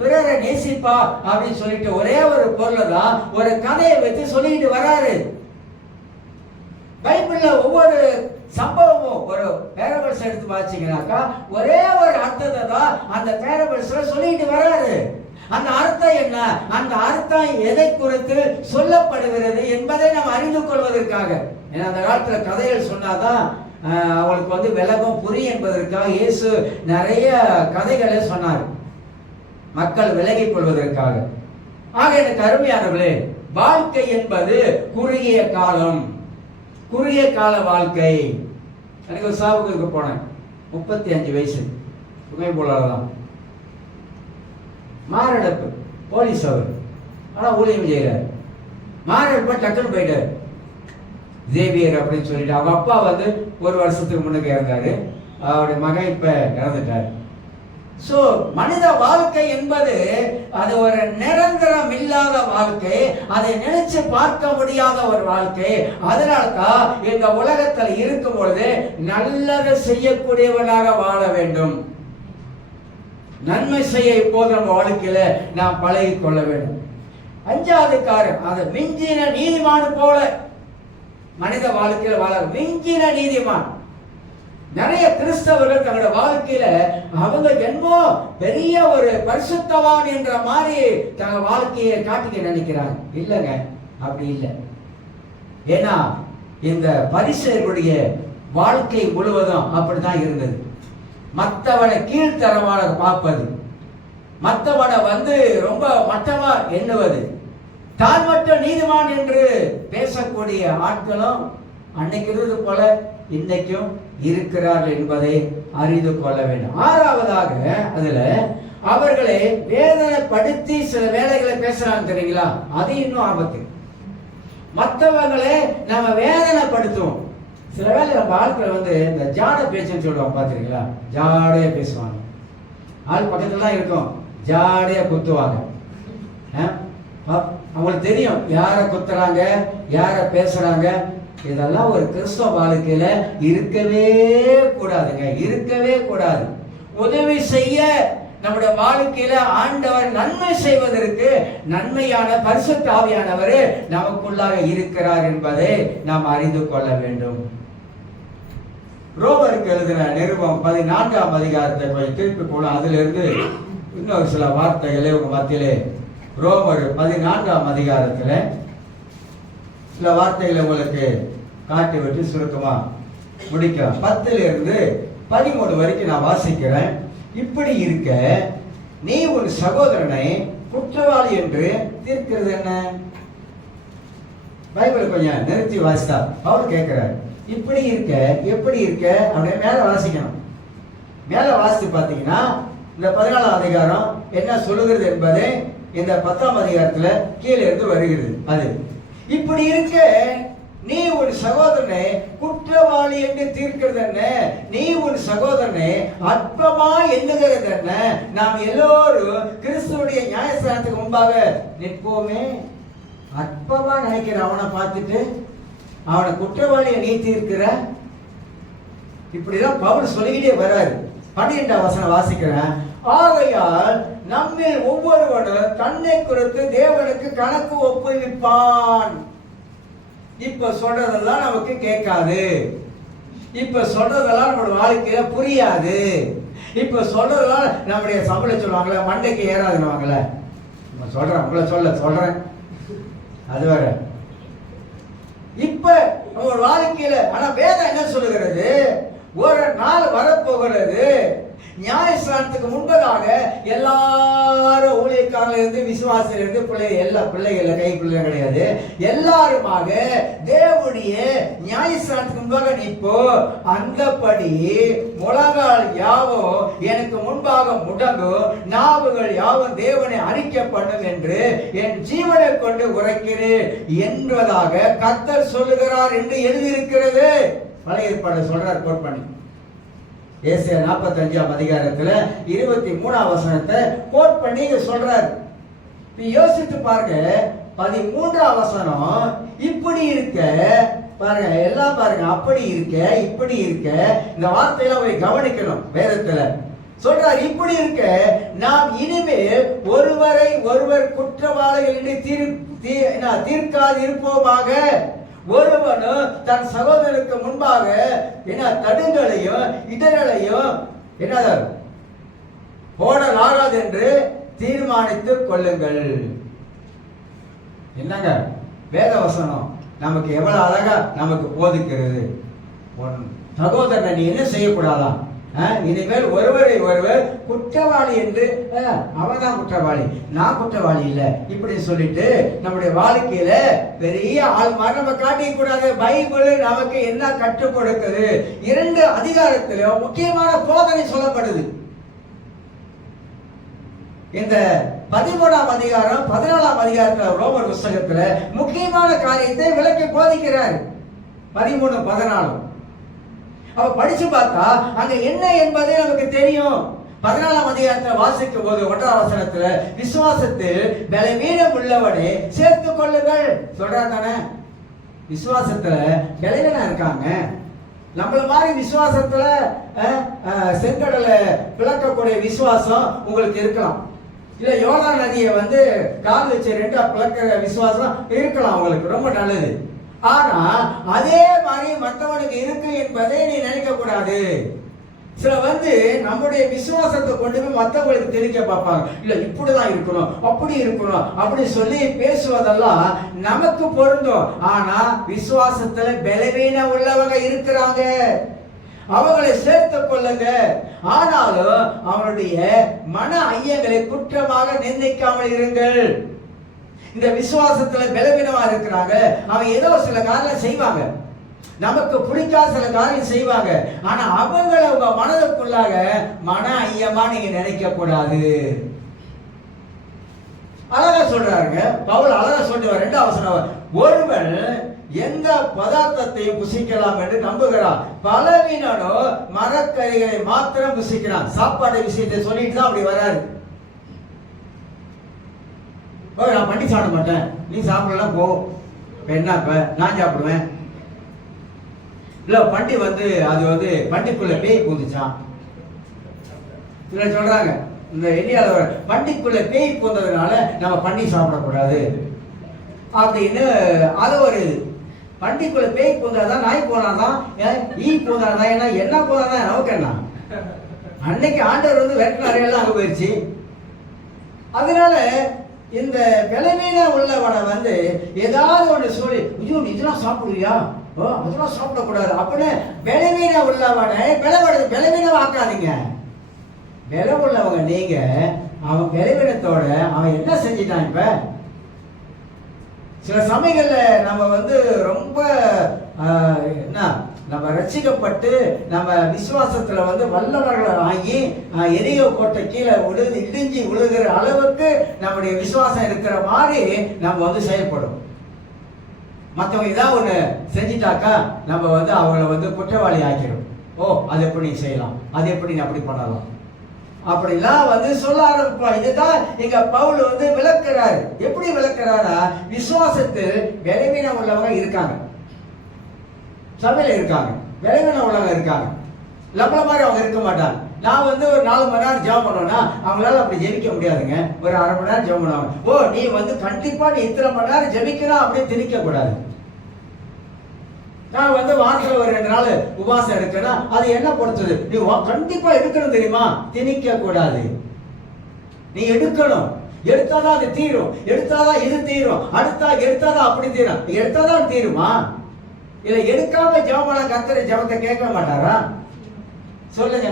பிறரை நேசிப்பா அப்படின்னு சொல்லிட்டு ஒரே ஒரு பொருள் தான் ஒரு கதையை வச்சு சொல்லிட்டு வராரு. பைபிள்ல ஒவ்வொரு சம்பவமும் ஒரு பேரபிள்ஸ் எடுத்து பார்த்தீங்கன்னாக்கா ஒரே ஒரு அர்த்தத்தை தான் அந்த பேரபிள்ஸ்ல சொல்லிட்டு வராரு. அந்த அர்த்தம் என்ன, அந்த அர்த்தம் எதை குறித்து சொல்லப்படுகிறது என்பதை நாம் அறிந்து கொள்வதற்காக. ஏன்னா அந்த காலத்துல கதைகள் சொன்னாதான் அவங்களுக்கு வந்து விலகும் புரியும் என்பதற்காக இயேசு நிறைய கதைகளை சொன்னார், மக்கள் விலகிக் கொள்வதற்காக. ஆக எனக்கு அருமையானவர்களே, வாழ்க்கை என்பது குறுகிய காலம், குறுகிய கால வாழ்க்கை. எனக்கு ஒரு சாவுக்கு போனேன், 35 வயசு, சுமை போலாதான், மாரடைப்பு, போலீஸ் அவர், ஆனா ஊழியம் செய்யறாரு. மாரடைப்பு டக்குன்னு போயிட்டாரு. ஜேவியர் அப்படின்னு சொல்லிட்டு அவங்க அப்பா வந்து 1 வருஷத்துக்கு முன்னுக்கு இறந்தாரு, அவருடைய மகன் இப்ப இறந்துட்டாரு. சோ மனித வாழ்க்கை என்பது அது ஒரு நிரந்தரம் இல்லாத வாழ்க்கை, அதை நினைச்சு பார்க்க முடியாத ஒரு வாழ்க்கை. அதனால்தான் இந்த உலகத்தில் இருக்கும் பொழுது நல்லது செய்யக்கூடியவர்களாக வாழ வேண்டும். நன்மை செய்ய இப்போது நம்ம வாழ்க்கையில நாம் பழகி கொள்ள வேண்டும். 5வது காரியம், அது மிஞ்சின நீதிமான் போல மனித வாழ்க்கையில வாழ. மிஞ்சின நீதிமான். நிறைய கிறிஸ்தவர்கள் தங்களோட வாழ்க்கையில அவங்க என்னமோ பெரிய ஒரு பரிசுத்தவான் என்ற மாதிரி தங்க வாழ்க்கையை காட்டிக்க நினைக்கிறாங்க. இல்லைங்க, அப்படி இல்லை. ஏன்னா இந்த பரிசேயர்களுடைய வாழ்க்கை முழுவதும் அப்படித்தான் இருந்தது. மற்றவனை கீழ்த்தரமான பார்ப்பது, மற்றவனை ரொம்ப மட்டமா எண்ணுவது, தான் மட்டும் நீதிமான் என்று பேசக்கூடிய ஆட்களும் அன்னைக்கு இருந்தது போல இன்னைக்கும் இருக்கிறார்கள் என்பதை அறிந்து கொள்ள வேண்டும். ஆறாவதாக அதுல அவர்களை வேதனைப்படுத்தி சில வேலைகளை பேசுறாங்க தெரியுங்களா, அது இன்னும் ஆபத்து. மற்றவங்களை நம்ம வேதனைப்படுத்துவோம். சில வேலை நம்ம ஆட்களை இந்த ஜாட பேச்சுன்னு சொல்லுவாங்க, பார்த்துருக்கீங்களா? ஜாடையா பேசுவாங்க. ஆள் பக்கத்துலலாம் இருக்கும், ஜாடையா குத்துவாங்க. அவங்களுக்கு தெரியும் யாரை குத்துறாங்க, யாரை பேசுறாங்க. இதெல்லாம் ஒரு கிறிஸ்தவ வாழ்க்கையில இருக்கவே கூடாதுங்க, இருக்கவே கூடாது. உதவி செய்ய நம்முடைய வாழ்க்கையில ஆண்டவர் நன்மை செய்வதற்கு நன்மையான பரிசுத்த ஆவியானவர் நமக்குள்ளாக இருக்கிறார் என்பதை நாம் அறிந்து கொள்ள வேண்டும். ரோமருக்கு எழுதின நிருபம் 14ஆம் அதிகாரத்தை போய் திருப்பி போலாம். அதுல இருந்து இன்னொரு சில வார்த்தைகளை உங்க மத்தியிலே ரோமர் 14ஆம் அதிகாரத்துல சில வார்த்தைகளை உங்களுக்கு காட்டி விட்டு சுருக்கமா முடிக்கலாம். 10ல் இருந்து 13 வரைக்கும் நான் வாசிக்கிறேன். இப்படி இருக்க நீ ஒரு சகோதரனை குற்றவாளி என்று தீர்க்கிறது என்ன? பைபிள் கொஞ்சம் நிறுத்தி வாசித்தா அவர் கேட்கிறார். இப்படி இருக்க எப்படி இருக்க அப்படியே மேல வாசிக்கணும். மேல வாசித்து பார்த்தீங்கன்னா இந்த 14ஆம் அதிகாரம் என்ன சொல்லுகிறது என்பது இந்த 10ஆம் அதிகாரத்துல கீழே இருந்து வருகிறது. அது இப்படி இருக்க நீ ஒரு சகோதரனை குற்றவாளி என்று தீர்க்கிறது என்ன? நீ ஒரு சகோதரனை அற்பமா எண்ணுகிறது என்ன? நாம் எல்லோரும் கிறிஸ்துவுடைய நியாயஸ்தானத்துக்கு முன்பாக நிற்போமே. அற்பமா நினைக்கிற அவனை பார்த்துட்டு அவனை குற்றவாளியை நீ தீர்க்கிற. இப்படிதான் பவுல் சொல்லிக்கிட்டே வராரு. 12ஆம் வசனம் வாசிக்கிறேன். ஆகையால் நம்மில் ஒவ்வொருவனும் தன்னை குறித்து தேவனுக்கு கணக்கு ஒப்புவிப்பான். இப்ப சொல்றதெல்லாம் நமக்கு கேட்காது, இப்ப சொல்றதெல்லாம் நம்மளோட வாழ்க்கையில புரியாது, இப்ப சொல்றதெல்லாம் நம்முடைய சம்பளம் சொல்லுவாங்களே மண்டைக்கு ஏறாதுன்னுவாங்களே. சொல்றேன் உங்களை சொல்றேன் அது வேற. இப்ப நம்ம வாழ்க்கையில ஆனா வேதம் என்ன சொல்லுகிறது? ஒரு நாள் வரப்போகிறது, நியாயஸ்தானத்துக்கு முன்பதாக எல்லாரும் ஊழியக்காரர்கள் இருந்து விசுவாசில இருந்து எல்லா பிள்ளைகள் கை பிள்ளை கிடையாது, எல்லாருமாக தேவனுடைய நியாயஸ்தானத்துக்கு முன்பாக நிற்போ. அந்தபடி முழங்கால் யாவும் எனக்கு முன்பாக முடங்கும், நாவுகள் யாவும் தேவனை அறிக்கை பண்ணும் என்று என் ஜீவனை கொண்டு உரைக்கிறேன் என்பதாக கர்த்தர் சொல்லுகிறார் என்று எழுதியிருக்கிறது. பழைய ஏற்பாடு சொல்றார் கோட் பண்ணி. ஏசாயா 45ஆம் அதிகாரத்துல 23ஆம் வசனத்தை கோட் பண்ணி சொல்றாரு. யோசித்து பாருங்க. 13ஆம் வசனம் இப்படி இருக்க பாருங்க, எல்லாம் பாருங்க, அப்படி இருக்க இப்படி இருக்க. இந்த வார்த்தையெல்லாம் போய் கவனிக்கணும். வேதத்துல சொல்றார் இப்படி இருக்க நாம் இனிமேல் ஒருவரை ஒருவர் குற்றவாளிகள் என்று தீர்க்காது இருப்போமாக. ஒருவனும் தன் சகோதரனுக்கு முன்பாக தடுங்களையும் இடர்களையும் போடலாகாது என்று தீர்மானித்துக் கொள்ளுங்கள். என்னங்க வேத வசனம் நமக்கு எவ்வளவு அழகா நமக்கு போதிக்கிறது. சகோதரனை நீ என்ன செய்யக்கூடாதான்? இனிமேல் ஒருவரை ஒருவர் குற்றவாளி என்று அவன் தான் குற்றவாளி, நான் குற்றவாளி இல்லை இப்படி சொல்லிட்டு நம்முடைய வாழ்க்கையில பெரிய ஆள் மாதிரி நம்ம காட்டிக்க கூடாது. பைபிள் நமக்கு என்ன கற்றுக் கொடுக்குது? 2 அதிகாரத்துல முக்கியமான போதனை சொல்லப்படுது. இந்த 13ஆம் அதிகாரம் 14ஆம் அதிகாரத்துல ரோமர் புஸ்தகத்துல முக்கியமான காரியத்தை விளக்கி போதிக்கிறார். 13, 14 அவ படிச்சு பார்த்தா அங்க என்ன என்பதே நமக்கு தெரியும். 14ஆம் அதிகாரத்தில் வாசிக்கும் போது 1ஆம் வசனத்துல விசுவாசத்தில் பலவீனம் உள்ளவனை சேர்த்துக் கொள்ளுங்கள் சொல்றாங்க தானே. விசுவாசத்துல பலவீனா இருக்காங்க. நம்மள மாதிரி விசுவாசத்துல செங்கடலை பிளக்கக்கூடிய விசுவாசம் உங்களுக்கு இருக்கலாம். இல்ல யோனா நதியை கால் வச்சு 2ஆ பிளக்கிற விசுவாசம் இருக்கலாம் உங்களுக்கு, ரொம்ப நல்லது. ஆனா அதே மாதிரி மற்றவனுக்கு இருக்கு என்பதை நீ நினைக்க கூடாது. சில நம்முடைய விசுவாசத்தை கொண்டு போய் மற்றவங்களுக்கு தெரிவிக்க பார்ப்பாங்க. இல்ல இப்படிதான் இருக்கணும், அப்படி இருக்கணும் அப்படி சொல்லி பேசுவதெல்லாம் நமக்கு பொருந்தும். ஆனா விசுவாசத்துல பலவீனம் உள்ளவங்க இருக்கிறாங்க. அவங்களை சேர்த்துக் கொள்ளுங்க. ஆனாலும் அவனுடைய மன ஐயங்களை குற்றமாக நிர்ணயிக்காமல் இருங்கள். இந்த விசுவாசத்துல பலவீனமா இருக்கிறாங்க, அவங்க ஏதோ சில காரியம் செய்வாங்க, நமக்கு பிடிக்காத சில காரியம் செய்வாங்க. ஆனா அவங்களை உங்க மனதுக்குள்ளாக மன ஐயமா நீங்க நினைக்க கூடாது. அழகா சொல்றாருங்க பவுல், அழகா சொல்றாரு. 2வது வசனம், ஒருவன் எந்த பதார்த்தத்தையும் புசிக்கலாம் என்று நம்புகிறான், பலவீனனோ மரக்கறிகளை மாத்திரம் புசிக்கிறான். சாப்பாடு விஷயத்தை சொல்லிட்டு தான் அப்படி வராரு. நான் பண்டி சாப்பிட மாட்டேன், நீ சாப்பிடலாம் போ, என்ன இப்ப நான் சாப்பிடுவேன். இல்ல பண்டி அது பண்டிக்குள்ள பேய் பூந்துச்சான் சொல்றாங்க. இந்த இந்தியாவில் பண்டிக்குள்ள பேய் பூந்ததுனால நம்ம பண்டி சாப்பிடக்கூடாது அப்படின்னு அது ஒரு பண்டிக்குள்ள பேய் பூந்தாதான், நாய் போனாதான், ஈ பூந்தாதான், ஏன்னா என்ன போனாதான் நமக்கு என்ன. அன்னைக்கு ஆண்டவர் வெட்டினாரு, எல்லாம் அங்க போயிடுச்சு. அதனால இந்த பலவீன உள்ளவனை ஏதாவது ஒன்று சொல்லி, ஐயோ நீ இதெல்லாம் சாப்பிடுவியா, அதெல்லாம் சாப்பிடக்கூடாது அப்படின்னு பலவீன உள்ளவனை பலவீனம் ஆக்காதீங்க. பலம் உள்ளவங்க நீங்க. அவன் பலவீனத்தோட அவன் என்ன செஞ்சிட்டான். இப்ப சில சமயங்கள்ல நம்ம ரொம்ப என்ன, நம்ம ரட்சிக்கப்பட்டு நம்ம விசுவாசத்துல வல்லவர்கள் ஆகி எரியோ கோட்டை கீழே இடிஞ்சு விழுகிற அளவுக்கு நம்முடைய விசுவாசம் இருக்கிற மாதிரி நம்ம செயல்படும். மற்றவங்க ஏதாவது ஒண்ணு செஞ்சிட்டாக்கா நம்ம அவங்கள குற்றவாளி ஆக்கிடும். ஓ அது எப்படி செய்யலாம், அது எப்படி அப்படி பண்ணலாம் அப்படிலாம் சொல்ல ஆரம்பிப்போம். இதுதான் இங்க பவுல் விளக்குறாரு. எப்படி விளக்குறாரா, விசுவாசத்தில் பலவீனம் உள்ளவங்க இருக்காங்க, சபையில இருக்காங்க, பலவீனம் உள்ளவங்க இருக்காங்க. நம்மள மாதிரி அவங்க இருக்க மாட்டாங்க. நான் ஒரு 4 மணி நேரம் ஜெபம் பண்ணோம்னா அவங்களால அப்படி ஜெபிக்க முடியாதுங்க. ஒரு 1/2 மணி நேரம் ஜெபம் பண்ணுவாங்க. ஓ நீ கண்டிப்பா நீ இத்தனை மணி நேரம் ஜெபிக்கணும் அப்படின்னு திணிக்க கூடாது. நான் வாரத்தில் ஒரு 2 நாள் உபவாசம் எடுக்கணும், அது என்ன பொறுத்தது, நீ கண்டிப்பா எடுக்கணும் தெரியுமா, திணிக்க கூடாது. நீ எடுக்கணும், எடுத்தாதான் அது தீரும், எடுத்தாதான் இது தீரும், எடுத்தாதான் அப்படி தீரும். எடுத்தாதான் தீருமா? இல்ல எடுக்காம ஜெபமான கர்த்தர் ஜெபத்தை கேட்க மாட்டாரா? சொல்லுங்க.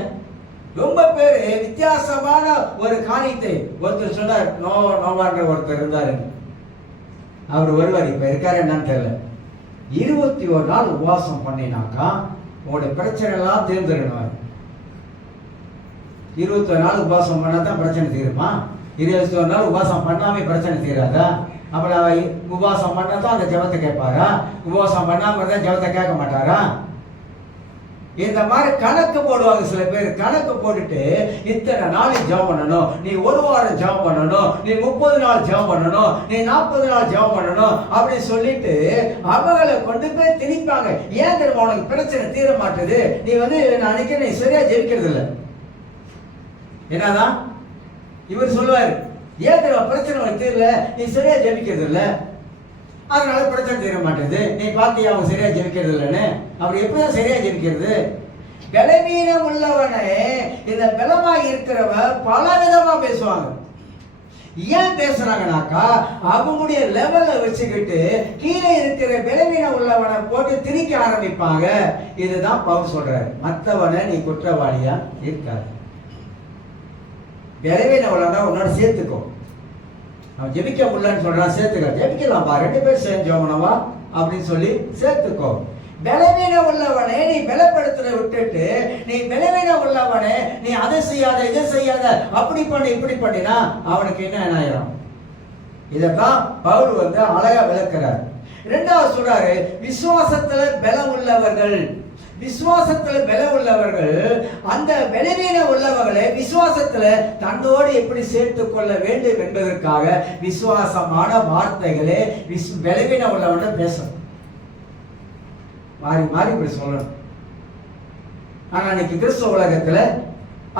ரொம்ப பேரு வித்தியாசமான ஒரு காரியத்தை ஒருத்தர் சொன்னார். நோவான்ற ஒருத்தர் இருந்தாரு, அவர் ஒருவர் இப்ப இருக்காரு என்னன்னு தெரியல. 21 நாள் உபவாசம் பண்ணினாக்கா உங்களுடைய பிரச்சனை எல்லாம் தீர்ந்துடணும். 21 நாள் உபவாசம் பண்ணாதான் பிரச்சனை தீருமா? 21 நாள் உபவாசம் பண்ணாம பிரச்சனை தீராதா? அப்புறம் உபவாசம் பண்ணாதான் அந்த ஜெபத்தை கேட்பாரா? உபவாசம் பண்ணாம இருந்தா ஜெபத்தை கேட்க மாட்டாரா? இந்த மாதிரி கணக்கு போடுவாங்க சில பேர். கணக்கு போட்டுட்டு இத்தனை நாள் ஜெபம் பண்ணணும், நீ 1 வாரம் ஜெபம் பண்ணணும், நீ 30 நாள் ஜெபம் பண்ணணும், நீ 40 நாள் ஜெபம் பண்ணணும் அப்படின்னு சொல்லிட்டு அவங்களை கொண்டு போய் திணிப்பாங்க. ஏன் தெரியுமா? உனக்கு பிரச்சனை தீர மாட்டுது, நீ நான் நினைக்கிறேன் நீ சரியா ஜெபிக்கிறது இல்லை. என்னதான் இவர் சொல்லுவாரு, ஏன் தெரியுமா பிரச்சனை உனக்கு தீரல, நீ சரியா ஜெபிக்கிறது இல்லை, அதனால பிரச்சனை தீர மாட்டேது, நீ பார்த்தியா அவங்க சரியா ஜெபிக்கிறது இல்லைன்னு. அப்படி எப்படிதான் சரியா ஜெபிக்கிறது? பலவீனம் உள்ளவனே இந்த பலமா இருக்கிறவ பல விதமா பேசுவாங்க. ஏன் பேசுறாங்கனாக்கா அவங்களுடைய லெவலை வச்சுக்கிட்டு கீழே இருக்கிற பலவீனம் உள்ளவனை போட்டு திணிக்க ஆரம்பிப்பாங்க. இதுதான் பவுல் சொல்றாரு, மற்றவனை நீ குற்றவாளியா இருக்காது. பலவீனம் உள்ளவனா உன்னோட சேர்த்துக்கோ. அவன் ஜெபிக்க முடியலன்னு சொல்றான், சேர்த்துக்க. ஜெபிக்கலாம்பா, 2 பேர் சேர்ந்தோம்னவா அப்படின்னு சொல்லி சேர்த்துக்கோ. பலவீனம் உள்ளவனே நீ பலப்படுத்துற விட்டுட்டு நீ பலவீனம் உள்ளவனே நீ அதை செய்யாத இதை செய்யாத அப்படி பண்ணி இப்படி பண்ணினா அவனுக்கு என்ன ஆயிரும்? இதான் பவுல் அழகா விளக்குறார். 2வது சொல்றாரு, விசுவாசத்துல பலம் உள்ளவர்கள். விசுவாசத்துல பலம் உள்ளவர்கள் அந்த பலவீன உள்ளவர்களை விசுவாசத்துல தன்னோடு எப்படி சேர்த்துக் கொள்ள வேண்டும் என்பதற்காக விசுவாசமான வார்த்தைகளே பலவீன உள்ளவன பேசணும். மாறி மாறி இப்படி சொல்லணும். ஆனா இன்னைக்கு கிறிஸ்தவ உலகத்துல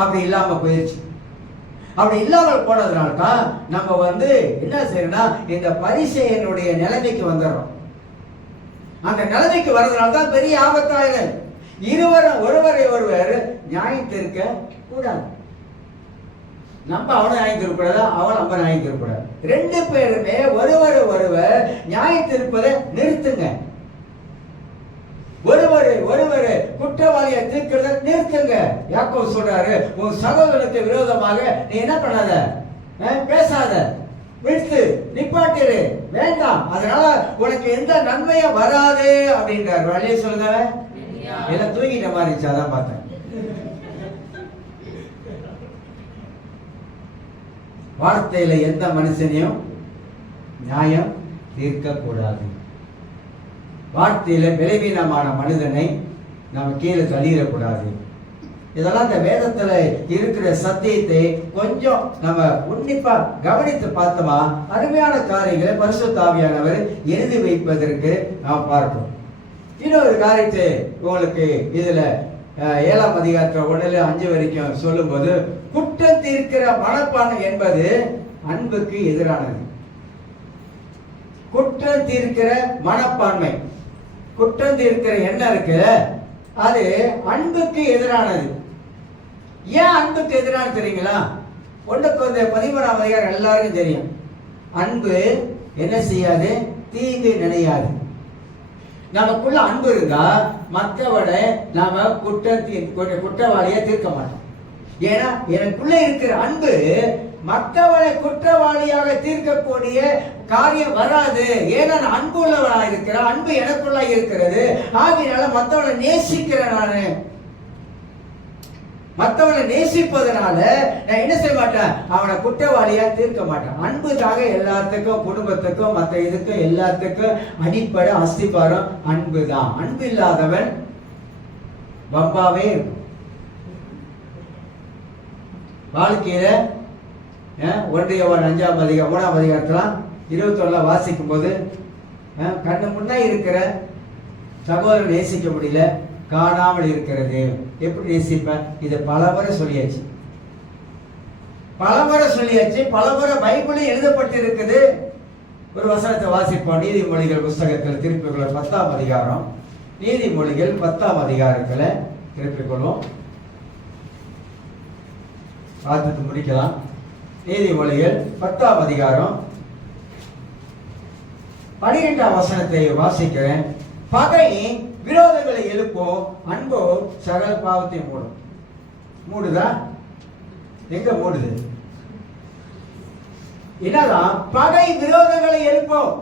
அப்படி இல்லாம போயிடுச்சு. அப்படி இல்லாமல் போனதுனால்தான் நம்ம என்ன செய்யணும்னா இந்த பரிசேயனுடைய நிலைமைக்கு வந்துடுறோம். அந்த நிலைமைக்கு வர்றதுனால்தான் பெரிய ஆபத்தாயிரு. ஒருவரை ஒருவர் நியாயம் தீர்க்க கூடாது. நம்ம அவனை நியாயம் தீர்க்கூடாது, அவன் நம்ம நியாயம் தீர்க்கூடாது. 2 பேருமே ஒருவர் நியாயம் தீர்ப்பதை நிறுத்துங்க. ஒருவர் குற்றவாளியை தீர்க்கிறத நிறுத்துங்க. யாக்கோபு சொல்றாரு, உன் சகோதரனுக்கு விரோதமாக நீ என்ன பண்ணாத, பேசாத, விட்டு நிப்பாட்டிரு, வேண்டாம், அதனால உனக்கு எந்த நன்மையும் வராது அப்படின்றார். வழியை சொல்லுங்க. எல்லாம் தூங்கிட்ட மாதிரி அதான் பார்த்தேன். வார்த்தையில எந்த மனுஷனையும் நியாயம் தீர்க்க கூடாது. வார்த்தையில பலவீனமான மனிதனை நம்ம கீழே தள்ளிடக்கூடாது. இதெல்லாம் இந்த வேதத்துல இருக்கிற சத்தியத்தை கொஞ்சம் நம்ம உன்னிப்பா கவனித்து பார்த்தோமா அருமையான காரியங்களை பரிசுத்த ஆவியானவர் எழுதி வைப்பதற்கு நாம் பார்ப்போம். இன்னொரு காரியத்தை உங்களுக்கு இதுல 7ஆம் அதிகாரத்தில் 1-5 வரைக்கும் சொல்லும்போது, குற்றம் தீர்க்கிற மனப்பான்மை என்பது அன்புக்கு எதிரானது. குற்றம் தீர்க்கிற மனப்பான்மை, குற்றம் தீர்க்கிற எண்ணம் இருக்கு, அது அன்புக்கு எதிரானது. ஏன் அன்புக்கு எதிரானது தெரியுங்களா? 1 Corinthians 13ஆம் அதிகாரம் எல்லாருக்கும் தெரியும். அன்பு என்ன செய்யாது, தீங்கு நினையாது. நமக்குள்ள அன்பு இருந்தா மற்றவனை நாம குற்றவாளியை தீர்க்க மாட்டோம். ஏன்னா எனக்குள்ள இருக்கிற அன்பு மற்றவனை குற்றவாளியாக தீர்க்கக்கூடிய காரியம் வராது. ஏன்னா நான் அன்பு உள்ளவனாக இருக்கிறேன், அன்பு எனக்குள்ள இருக்கிறது. ஆகையினால மற்றவனை நேசிக்கிறேன். நானு மற்றவனை நேசிப்பதனால நான் என்ன செய்ய மாட்டேன், அவனை குற்றவாளியா தீர்க்க மாட்டேன். அன்புதாக எல்லாத்துக்கும், குடும்பத்துக்கும், மற்ற இதுக்கும் எல்லாத்துக்கும் அடிப்படை அஸ்திபாரம் அன்பு தான். அன்பு இல்லாதவன் வம்பாவே இருக்கும். வாழ்க்கையில 1 யோவான் 5ஆம் அதிகாரம் 3ஆம் அதிகாரத்துல 21 வாசிக்கும் போது, கண்ணு முன்னே இருக்கிற சகோதரன் நேசிக்க முடியல, காணாமல் இருக்கிறது, எப்படி நேசிப்பேன்? இதை பலமுறை சொல்லியாச்சு, பலமுறை பைபிளில் எழுதப்பட்டு இருக்குது. ஒரு வசனத்தை வாசிப்போம். நீதிமொழிகள் புஸ்தகத்தில் திருப்பிக் கொள்ள 10ஆம் அதிகாரம், நீதிமொழிகள் 10ஆம் அதிகாரத்தில் திருப்பிக் கொள்வோம். பார்த்துட்டு முடிக்கலாம். நீதிமொழிகள் 10ஆம் அதிகாரம் 12ஆம் வசனத்தை வாசிக்கிறேன். பகை விரோதங்களை எழுப்போம், அன்போ சகல பாவத்தை மூடும். மூடுதா? எங்க மூடுது? என்னதான் பகை விரோதங்களை எழுப்போம்.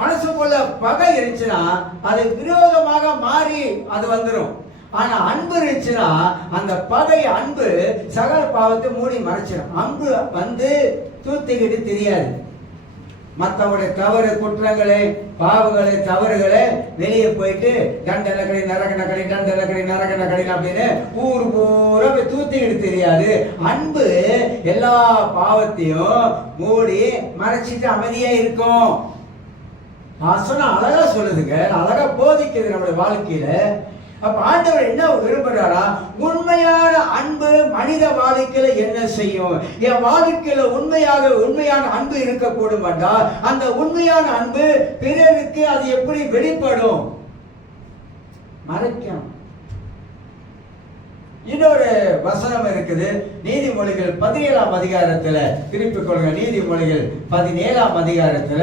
மனசுக்குள்ள பகை இருந்துச்சுன்னா அது விரோதமாக மாறி அது வந்துடும். ஆனா அன்பு இருந்துச்சுன்னா அந்த பகை அன்பு சகல பாவத்தை மூடி மறைச்சிடும். அன்பு வந்து தூத்திக்கிட்டு தெரியாது. மற்றவங்களுடைய தவறு, குற்றங்களை, பாவங்களை, தவறுகளை வெளியே போயிட்டு தண்டனக்கடி நரகனக்கடி தண்டனக்கடி நரகனக்கடி அப்படின்னு ஊர் பூரா தூத்திக்கிட்டு தெரியாது. அன்பு எல்லா பாவத்தையும் மூடி மறைச்சிட்டு அமைதியா இருக்கும். சொன்னா அழகா சொல்லுதுங்க, அழகா போதிக்குது நம்முடைய வாழ்க்கையில. அப்ப ஆண்டவர் என்ன விரும்புறாரா? உண்மையான அன்பு மனித வாழ்க்கையில என்ன செய்யும்? என் வாழ்க்கையில உண்மையான அன்பு இருக்கக்கூடும் என்றால் அந்த உண்மையான அன்பு பிறருக்கு அது எப்படி வெளிப்படும்? மறைக்கும். இன்னொரு வசனம் இருக்குது. நீதிமொழிகள் 17ஆம் அதிகாரத்துல திருப்பிக் கொள்ளுங்க. நீதிமொழிகள் 17ஆம் அதிகாரத்துல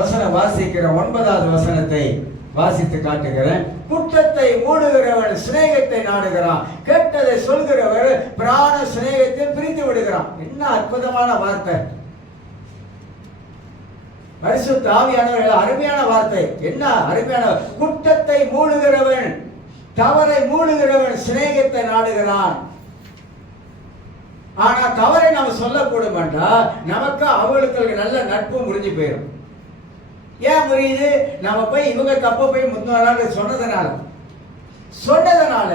வசனம் வாசிக்கிற 9வது வசனத்தை வாசித்து காட்டுகிறேன். குற்றத்தை மூடுகிறவன் சிநேகத்தை நாடுகிறான், கெட்டதை சொல்கிறவர் பிராண சிநேகத்தை பிரித்து விடுகிறான். என்ன அற்புதமான வார்த்தை! பரிசுத்த ஆவியானவர்கள் அருமையான வார்த்தை. என்ன அருமையான! குற்றத்தை மூடுகிறவன், தவறை மூடுகிறவன் சிநேகத்தை நாடுகிறான். ஆனா தவறை நாம் சொல்லக்கூடும் என்றால் நமக்கு அவளுக்கு நல்ல நட்பு முடிஞ்சு போயிடும். ஏன் புரியுது? நம்ம போய் இவங்க தப்ப போய் முன்னாடி சொன்னதனால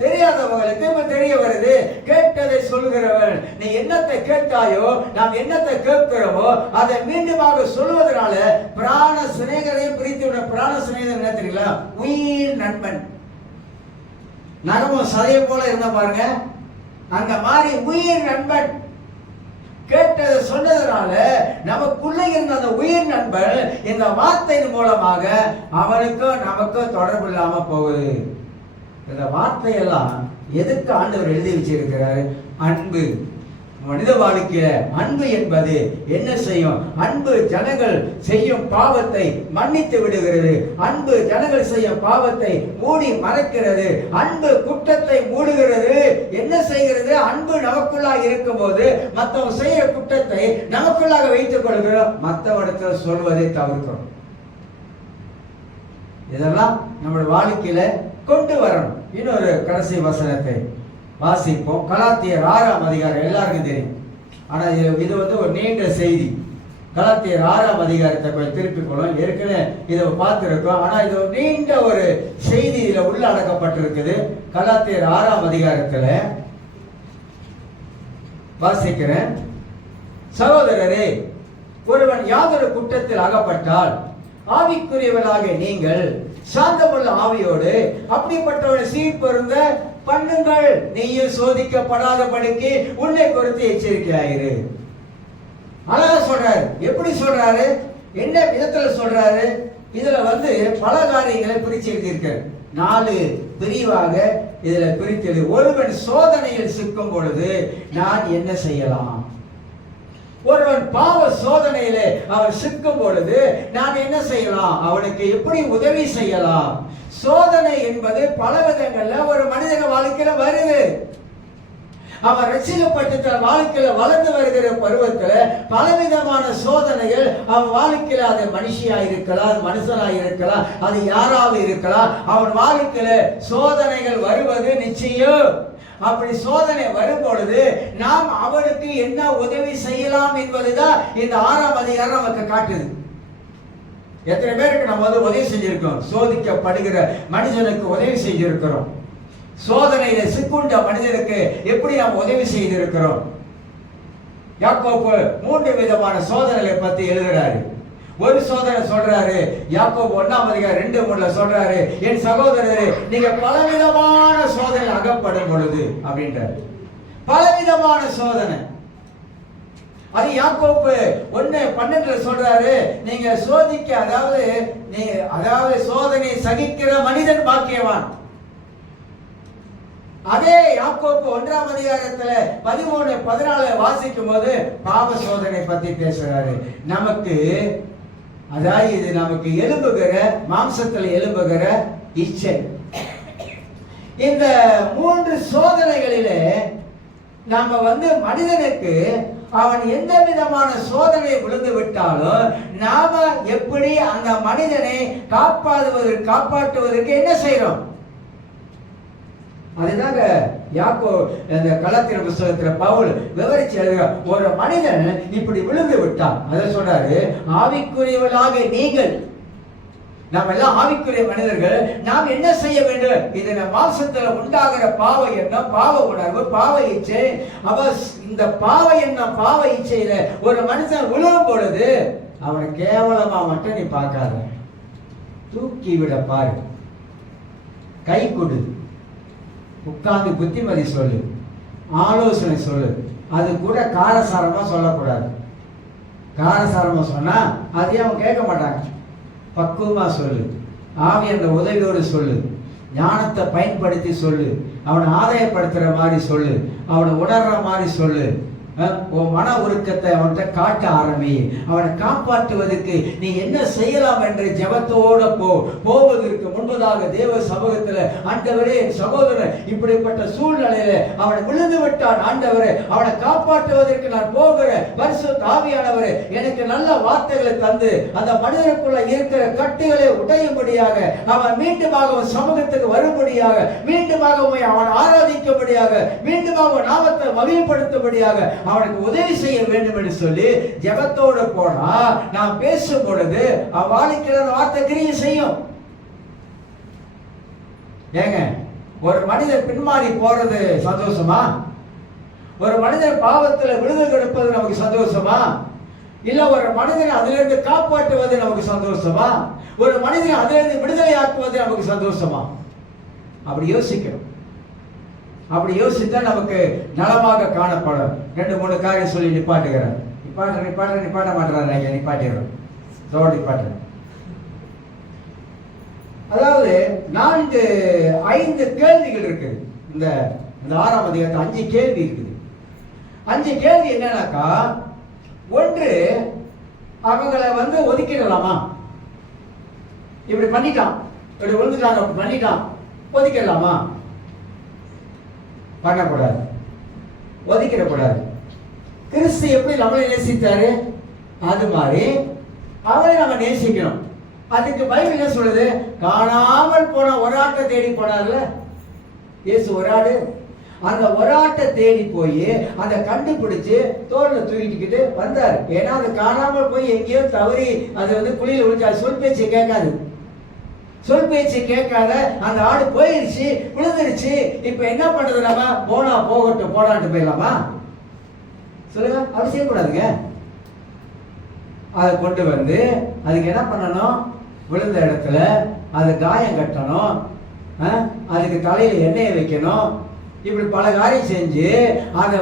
தெரியாதவங்களுக்கு இப்ப தெரிய வருது. கேட்டதை சொல்லுகிறவன், நீ என்னத்தை கேட்டாயோ, நாம் என்னத்தை கேட்கிறோமோ அதை மீண்டுமாக சொல்வதனால பிராண சிநேகரையும் பிரித்து விட. பிராண சிநேகர் என்ன தெரியல? உயிர் நண்பன். நகமும் சதையை போல இருந்த பாருங்க, அந்த மாதிரி உயிர் நண்பன். கேட்டதை சொன்னதனால நமக்குள்ள இருந்த அந்த உயிர் நண்பன் இந்த வார்த்தையின் மூலமாக அவனுக்கும் நமக்கும் தொடர்பு இல்லாம போகுது. இந்த வார்த்தையெல்லாம் எதுக்கு ஆண்டவர் எழுதி வச்சிருக்கிறாரு? அன்பு மனித வாழ்க்கையில அன்பு என்பது என்ன செய்யும்? அன்பு ஜனங்கள் செய்யும் பாவத்தை மன்னித்து விடுகிறது. அன்பு ஜனங்கள் செய்யும் பாவத்தை மூடி மறைக்கிறது. அன்பு குற்றத்தை மூடுகிறது. என்ன செய்கிறது? அன்பு நமக்குள்ளாக இருக்கும் போது மற்றவங்க செய்யற குற்றத்தை நமக்குள்ளாக வைத்துக் கொள்கிறோம். மற்றவரிடத்தில் சொல்வதை தவிர்க்கிறோம். இதெல்லாம் நம்முடைய வாழ்க்கையில கொண்டு வரணும். இன்னொரு கடைசி வசனத்தை வாசிப்போம். கலாத்தியர் 6ஆம் அதிகாரம் எல்லாருக்கும் தெரியும். ஆனா இது ஒரு நீண்ட செய்தி. கலாத்தியர் 6ஆம் அதிகாரத்தை கொஞ்சம் திருப்பிக் கொள்ளும். ஏற்கனவே இதை பார்த்திருக்கோம். ஆனா இது ஒரு நீண்ட ஒரு செய்தி இதுல உள்ள அடக்கப்பட்டிருக்குது. கலாத்தியர் 6ஆம் அதிகாரத்துல வாசிக்கிறேன். சகோதரரே, ஒருவன் யாதொரு குற்றத்தில் அகப்பட்டால் ஆவிக்குரியவனாக நீங்கள் சாந்தமுள்ள ஆவியோடு அப்படிப்பட்டவனை சீர்பொருந்த பண்ணுங்கள். நீயும் சோதிக்கப்படாதபடிக்கு உன்னை குறித்து எச்சரிக்கையாயிரு. அழகா சொல்றாரு. எப்படி சொல்றாரு? என்ன விதத்துல சொல்றாரு? இதுல பல காரியங்களை பிரிச்சு எழுதியிருக்காரு. 4 பிரிவாக இதுல பிரித்தது. ஒருவன் சோதனையில் சிக்கும் பொழுது நான் என்ன செய்யலாம்? ஒருவன் பாவ சோதனையிலே அவன் சிக்கும் பொழுது நான் என்ன செய்யலாம்? அவனுக்கு எப்படி உதவி செய்யலாம்? சோதனை என்பது பல விதங்கள்ல ஒரு மனிதன வாழ்க்கையில வருது. அவன் ரட்சிக்கப்பட்டு தன் வாழ்க்கையில வளர்ந்து வருகிற பருவத்துல பலவிதமான சோதனைகள் அவன் வாழ்க்கையில, அது மனுஷியா இருக்கலாம், அது மனுஷனா இருக்கலாம், அது யாராவது இருக்கலாம். அவன் வாழ்க்கையில சோதனைகள் வருவது நிச்சயம். அப்படி சோதனை வரும் பொழுது நாம் அவனுக்கு என்ன உதவி செய்யலாம் என்பதுதான் இந்த 6ஆம் அதிகாரம் நமக்கு காட்டுது. எத்தனை பேருக்கு நம்ம உதவி செஞ்சிருக்கோம்? சோதிக்கப்படுகிற மனிதனுக்கு உதவி செஞ்சிருக்கிறோம். சோதனையில சிக்குண்ட மனிதனுக்கு எப்படி நாம் உதவி செய்திருக்கிறோம்? யாக்கோபு 3 விதமான சோதனைகளை பத்தி எழுதுறாரு. ஒரு சோதனை சொல்றாரு, யாக்கோபு 1ஆம் அதிகாரம் 2:3 சொல்றாரு, என் சகோதரரே, நீங்க பலவிதமான சோதனை அகப்படும் பொழுது அப்படின்றாரு. பலவிதமான சோதனை. அது யாக்கோபு 1:12 சொல்றாரு, நீங்க சோதிக்க, அதாவது சோதனை சகிக்கிற மனிதன் பாக்கியவான். அதே யாக்கோபு 1ஆம் அதிகாரத்துல 13-14 வாசிக்கும் போது பாவ சோதனை பத்தி பேசுறாரு. நமக்கு இது நமக்கு எழும்புகிற, மாம்சத்தில் எழும்புகிற இச்சை. இந்த 3 சோதனைகளிலே நாம மனிதனுக்கு அவன் எந்த விதமான சோதனை விழுந்து விட்டாலும் நாம எப்படி அந்த மனிதனை காப்பாற்றுவதற்கு என்ன செய்யறோம்? அதுதாங்க இந்த கலாத்தியர் புத்தகத்துல பவுல் விவரிச்சு எழுதுகிறார். ஒரு மனிதன் இப்படி விழுந்து விட்டான். அதை சொல்றாரு, ஆவிக்குரியவர்களாக நீங்கள், நாம் எல்லாம் ஆவிக்குரிய மனிதர்கள், நாம் என்ன செய்ய வேண்டும்? இதன மாம்சத்துல உண்டாகிற பாவ எண்ணம், பாவ உணர்வு, பாவ இச்சை. இந்த பாவ எண்ணம், பாவ இச்சையில ஒரு மனுஷன் விழும் பொழுது அவனை கேவலமா மட்டும் நீ பார்க்காத, தூக்கி விட பாரு, கை கொடு, உட்கார்ந்து புத்திமதி சொல்லு, ஆலோசனை சொல்லு. அது கூட காரசாரமா சொல்லக்கூடாது. காரசாரமா சொன்னா அதையும் அவன் கேட்க மாட்டாங்க. பக்குவமா சொல்லு, ஆவி அந்த உதவியோடு சொல்லு, ஞானத்தை பயன்படுத்தி சொல்லு, அவனை ஆதாயப்படுத்துற மாதிரி சொல்லு, அவனை உணர்ற மாதிரி சொல்லு. உன் மன உருக்கத்தை அவன்கிட்ட காட்ட ஆரம்பி. அவனை காப்பாற்றுவதற்கு நீ என்ன செய்யலாம் என்று ஜெபத்தோட போவதற்கு முன்பதாக தேவ சமூகத்தில், ஆண்டவரே, என் சகோதரன் இப்படிப்பட்ட சூழ்நிலையில அவனை விழுந்து விட்டான், ஆண்டவரே, அவனை காப்பாற்றுவதற்கு நான் போகிறேன், பரிசுத்த ஆவியானவரே, எனக்கு நல்ல வார்த்தைகளை தந்து அந்த மனிதனுக்குள்ள இருக்கிற கட்டுகளை உடையும்படியாக, அவன் மீண்டுமாக சமூகத்துக்கு வரும்படியாக, மீண்டுமாக அவன் ஆராதிக்கும்படியாக, மீண்டுமாக நாமத்தை மகிழ்ப்படுத்தும்படியாக அவனுக்கு உதவி செய்ய வேண்டும் என்று சொல்லி ஜெபத்தோடு போனா, நாம் பேசும் பொழுது வாழ்க்கையில வார்த்தை கிரியை செய்யும். ஏங்க, ஒரு மனிதன் பின்மாறி போறது சந்தோஷமா? ஒரு மனிதன் பாவத்தில் விழுதல் கிடப்பது நமக்கு சந்தோஷமா? இல்ல ஒரு மனிதனை அதிலிருந்து காப்பாற்றுவது நமக்கு சந்தோஷமா? ஒரு மனிதனை அதிலிருந்து விடுதலை ஆக்குவது நமக்கு சந்தோஷமா? அப்படி யோசிக்கணும். அப்படி யோசித்தா நமக்கு நலமாக காணப்படும். 2-3 காரியம் சொல்லி நிப்பாட்டுகிறேன். நிப்பாட்ட மாட்டேறாங்க, நிப்பாட்டிடுறோம், தோடு நிப்பாட்டுறேன். அதாவது 4-5 கேள்விகள் இருக்குது. இந்த 6ஆம் அதிகாரத்தில் 5 கேள்வி இருக்குது. 5 கேள்வி என்னன்னாக்கா, ஒன்று, அவங்களை ஒதுக்கிடலாமா? இப்படி பண்ணிட்டான், இப்படி விழுந்துட்டாங்க, அப்படி பண்ணிட்டான், ஒதுக்கிடலாமா? பண்ணக்கூடாது, ஒதுக்கிடக்கூடாது. கிறிஸ்து எப்படி நம்மளை நேசித்தாரு, அது மாதிரி அவளை நம்ம நேசிக்கணும். அதுக்கு பைபிள் என்ன சொல்லுது? காணாமல் போன ஒரு ஆட்டை தேடி போனார்ல இயேசு, ஒரு ஆடு. அந்த ஒரு ஆட்டை தேடி போய் அதை கண்டுபிடிச்சு தோல்ல தூக்கிட்டு வந்தார். ஏன்னா அது காணாமல் போய் எங்கேயோ தவறி அது குழியில் விழுந்தா. சொல் பேச்சு கேட்காது, சொல் பேச்சு கேட்காத அந்த ஆடு போயிருச்சு, விழுந்துருச்சு. இப்ப என்ன பண்றது? நம்ம போனா போகட்டும், போடான்ட்டு போயிடலாமா? சொல்லுங்க, அப்படி செய்யக்கூடாதுங்க. அதை கொண்டு அதுக்கு என்ன பண்ணணும்? விழுந்த இடத்துல அது காயம் கட்டணும், அதுக்கு தலையில எண்ணெயை வைக்கணும். இப்படி பல காரியம் செஞ்சு அதை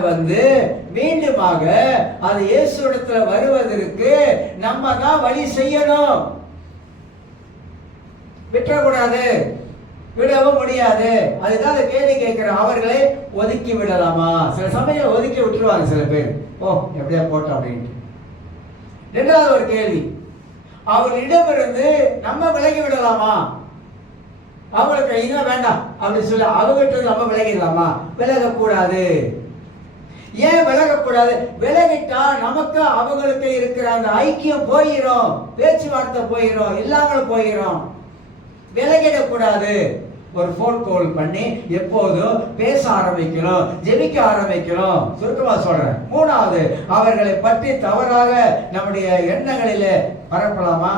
மீண்டுமாக அது இயேசு இடத்துல வருவதற்கு நம்ம தான் வழி செய்யணும். விட்டுறக்கூடாது, விடவும் முடியாது. அதுதான் அந்த கேள்வி கேட்கிற. அவர்களை ஒதுக்கி விடலாமா? சில சமயம் ஒதுக்கி விட்டுருவாங்க சில பேர், ஓ எப்படியா போட்டோம் அப்படின்ட்டு. இரண்டாவது ஒரு கேள்வி, அவர்களிடமிருந்து நம்ம விலகி விடலாமா? அவங்களுக்கு இன்னும் வேண்டாம் அப்படின்னு சொல்லி அவங்ககிட்ட நம்ம விலகிடலாமா? விலகக்கூடாது. ஏன் விலகக்கூடாது? விலகிட்டா நமக்கு அவங்களுக்கு இருக்கிற அந்த ஐக்கியம் போயிடும், பேச்சுவார்த்தை போயிடும், இல்லாமல் போயிடும். விலகிடக்கூடாது. ஒரு போன் கால் பண்ணி எப்போதும் பேச ஆரம்பிக்கணும், ஜெபிக்க ஆரம்பிக்கணும். சுருக்கமா சொல்றேன். மூணாவது, அவர்களை பற்றி தவறாக நம்முடைய எண்ணங்களில பரப்பலாமா?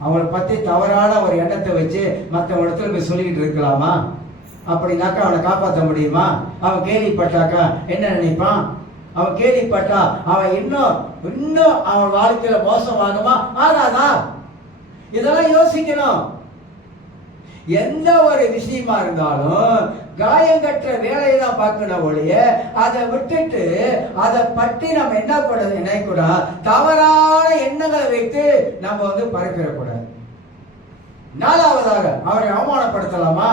அவங்களை பற்றி தவறான ஒரு எண்ணத்தை வச்சு மற்ற இடத்துல போய் சொல்லிக்கிட்டு இருக்கலாமா? அப்படின்னாக்கா அவனை காப்பாற்ற முடியுமா? அவன் கேள்விப்பட்டாக்கா என்ன நினைப்பான்? அவன் கேள்விப்பட்டா அவன் இன்னும் அவன் வாழ்க்கையில மோசம் ஆகுமா ஆகாதா? இதெல்லாம் யோசிக்கணும். எந்த ஒரு விஷயமா இருந்தாலும் காயங்கற்ற வேலையை தான் பார்க்கணும் ஒழிய அதை விட்டுட்டு அதை பற்றி நம்ம என்ன கூடாது, நினைக்கூடாது. தவறான எண்ணங்களை வைத்து நம்ம பரப்பிடக்கூடாது. நாலாவதாக, அவரை அவமானப்படுத்தலாமா?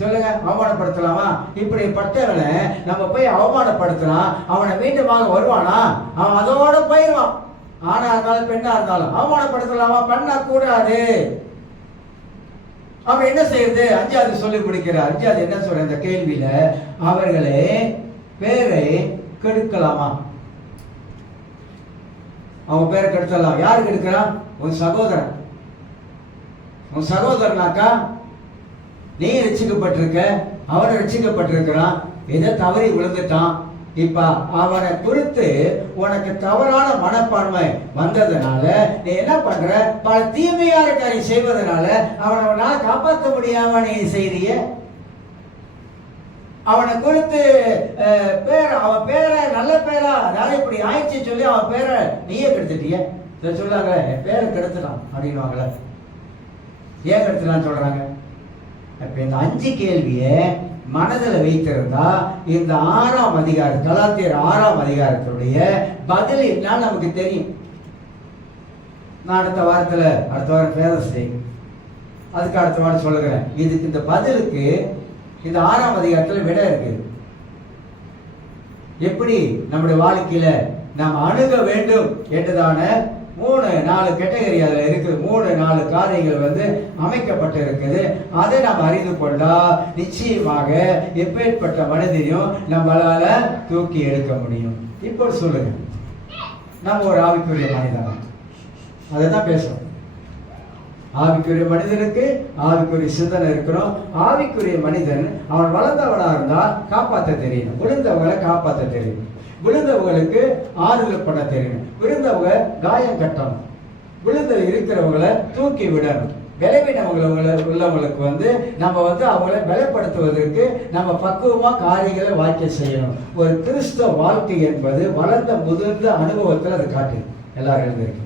சொல்லுங்க, அவமானப்படுத்தலாமா? இப்படிப்பட்டவனை நம்ம போய் அவமானப்படுத்தலாம், அவனை மீண்டுமாக வருவானா? அவன் அதோட போயிடுவான். ஆனா இருந்தாலும் பெண்ணா இருந்தாலும் அவமானப்படுத்தலாமா? பண்ணக்கூடாது. அவன் என்ன செய்யறது? 5வது சொல்லி முடிக்கிறார். 5வது என்ன சொல்ற இந்த கேள்வியில, அவர்களே பேரை கெடுக்கலாமா? அவன் பேரை கெடுத்தலாம். யாரு கெடுக்கிறான்? உன் சகோதரன். உன் சகோதரனாக்கா நீ ரட்சிக்கப்பட்டிருக்க, அவனை ரட்சிக்கப்பட்டிருக்கிறான், எதை தவறி விழுந்துட்டான். இப்ப அவனை குறித்து உனக்கு தவறான மனப்பான்மை வந்ததுனால நீ என்ன பண்ற? பல தீமையான காரியம் செய்வதனால அவனை காப்பாற்ற முடியாம நீ செய்றிய. அவனை குறித்து அவன் பேரை நல்ல பேரா, அதாவது இப்படி ஆயிடுச்சு சொல்லி அவன் பேரை நீயே கெடுத்துட்டிய. சொல்லாங்க, என் பேரை கெடுத்துட்டான் அப்படின்வாங்கள. ஏன் கெடுத்துட்டான்னு சொல்றாங்க? இப்ப இந்த 5 கேள்வியை மனதில் வைத்திருந்தா இந்த 6ஆம் அதிகாரம், கலாத்தியர் 6ஆம் அதிகாரத்துடைய பதில் என்ன நமக்கு தெரியும். நான் அடுத்த வாரம் ஃபேதர்ஸ் டே, அதுக்கு அடுத்த வாரம் சொல்லுகிறேன். இதுக்கு இந்த பதிலுக்கு இந்த 6ஆம் அதிகாரத்துல விட இருக்கு. எப்படி நம்முடைய வாழ்க்கையில நாம் அணுக வேண்டும் என்றுதான 3-4 கேட்டகரி அதுல இருக்குது. 3-4 காரியங்கள் அமைக்கப்பட்டு இருக்குது. அதை நாம் அறிந்து கொண்டா நிச்சயமாக எப்பேற்பட்ட மனிதனையும் நம்மளால தூக்கி எடுக்க முடியும். இப்போ சொல்லுங்க, நம்ம ஒரு ஆவிக்குரிய மனிதன், அதை தான் பேசுறோம். ஆவிக்குரிய மனிதனுக்கு ஆவிக்குரிய சிந்தனை இருக்கணும். ஆவிக்குரிய மனிதன் அவன் வளர்ந்தவனா இருந்தா காப்பாற்ற தெரியணும், விழுந்தவங்களை காப்பாற்ற தெரியணும், விழுந்தவங்களுக்கு ஆறுதல் பண்ண தெரியணும், விழுந்தவங்க காயம் கட்டணும், விழுந்த இருக்கிறவங்களை தூக்கி விடணும். பலவீனவங்களை உள்ளவங்களுக்கு நம்ம அவங்களை பலப்படுத்துவதற்கு நம்ம பக்குவமா காரியங்களை வாக்கிய செய்யணும். ஒரு கிறிஸ்தவ வாழ்க்கை என்பது வளர்ந்த முதிர்ந்த அனுபவத்தில் அதை காட்டு. எல்லாரும் எழுந்திருக்கு.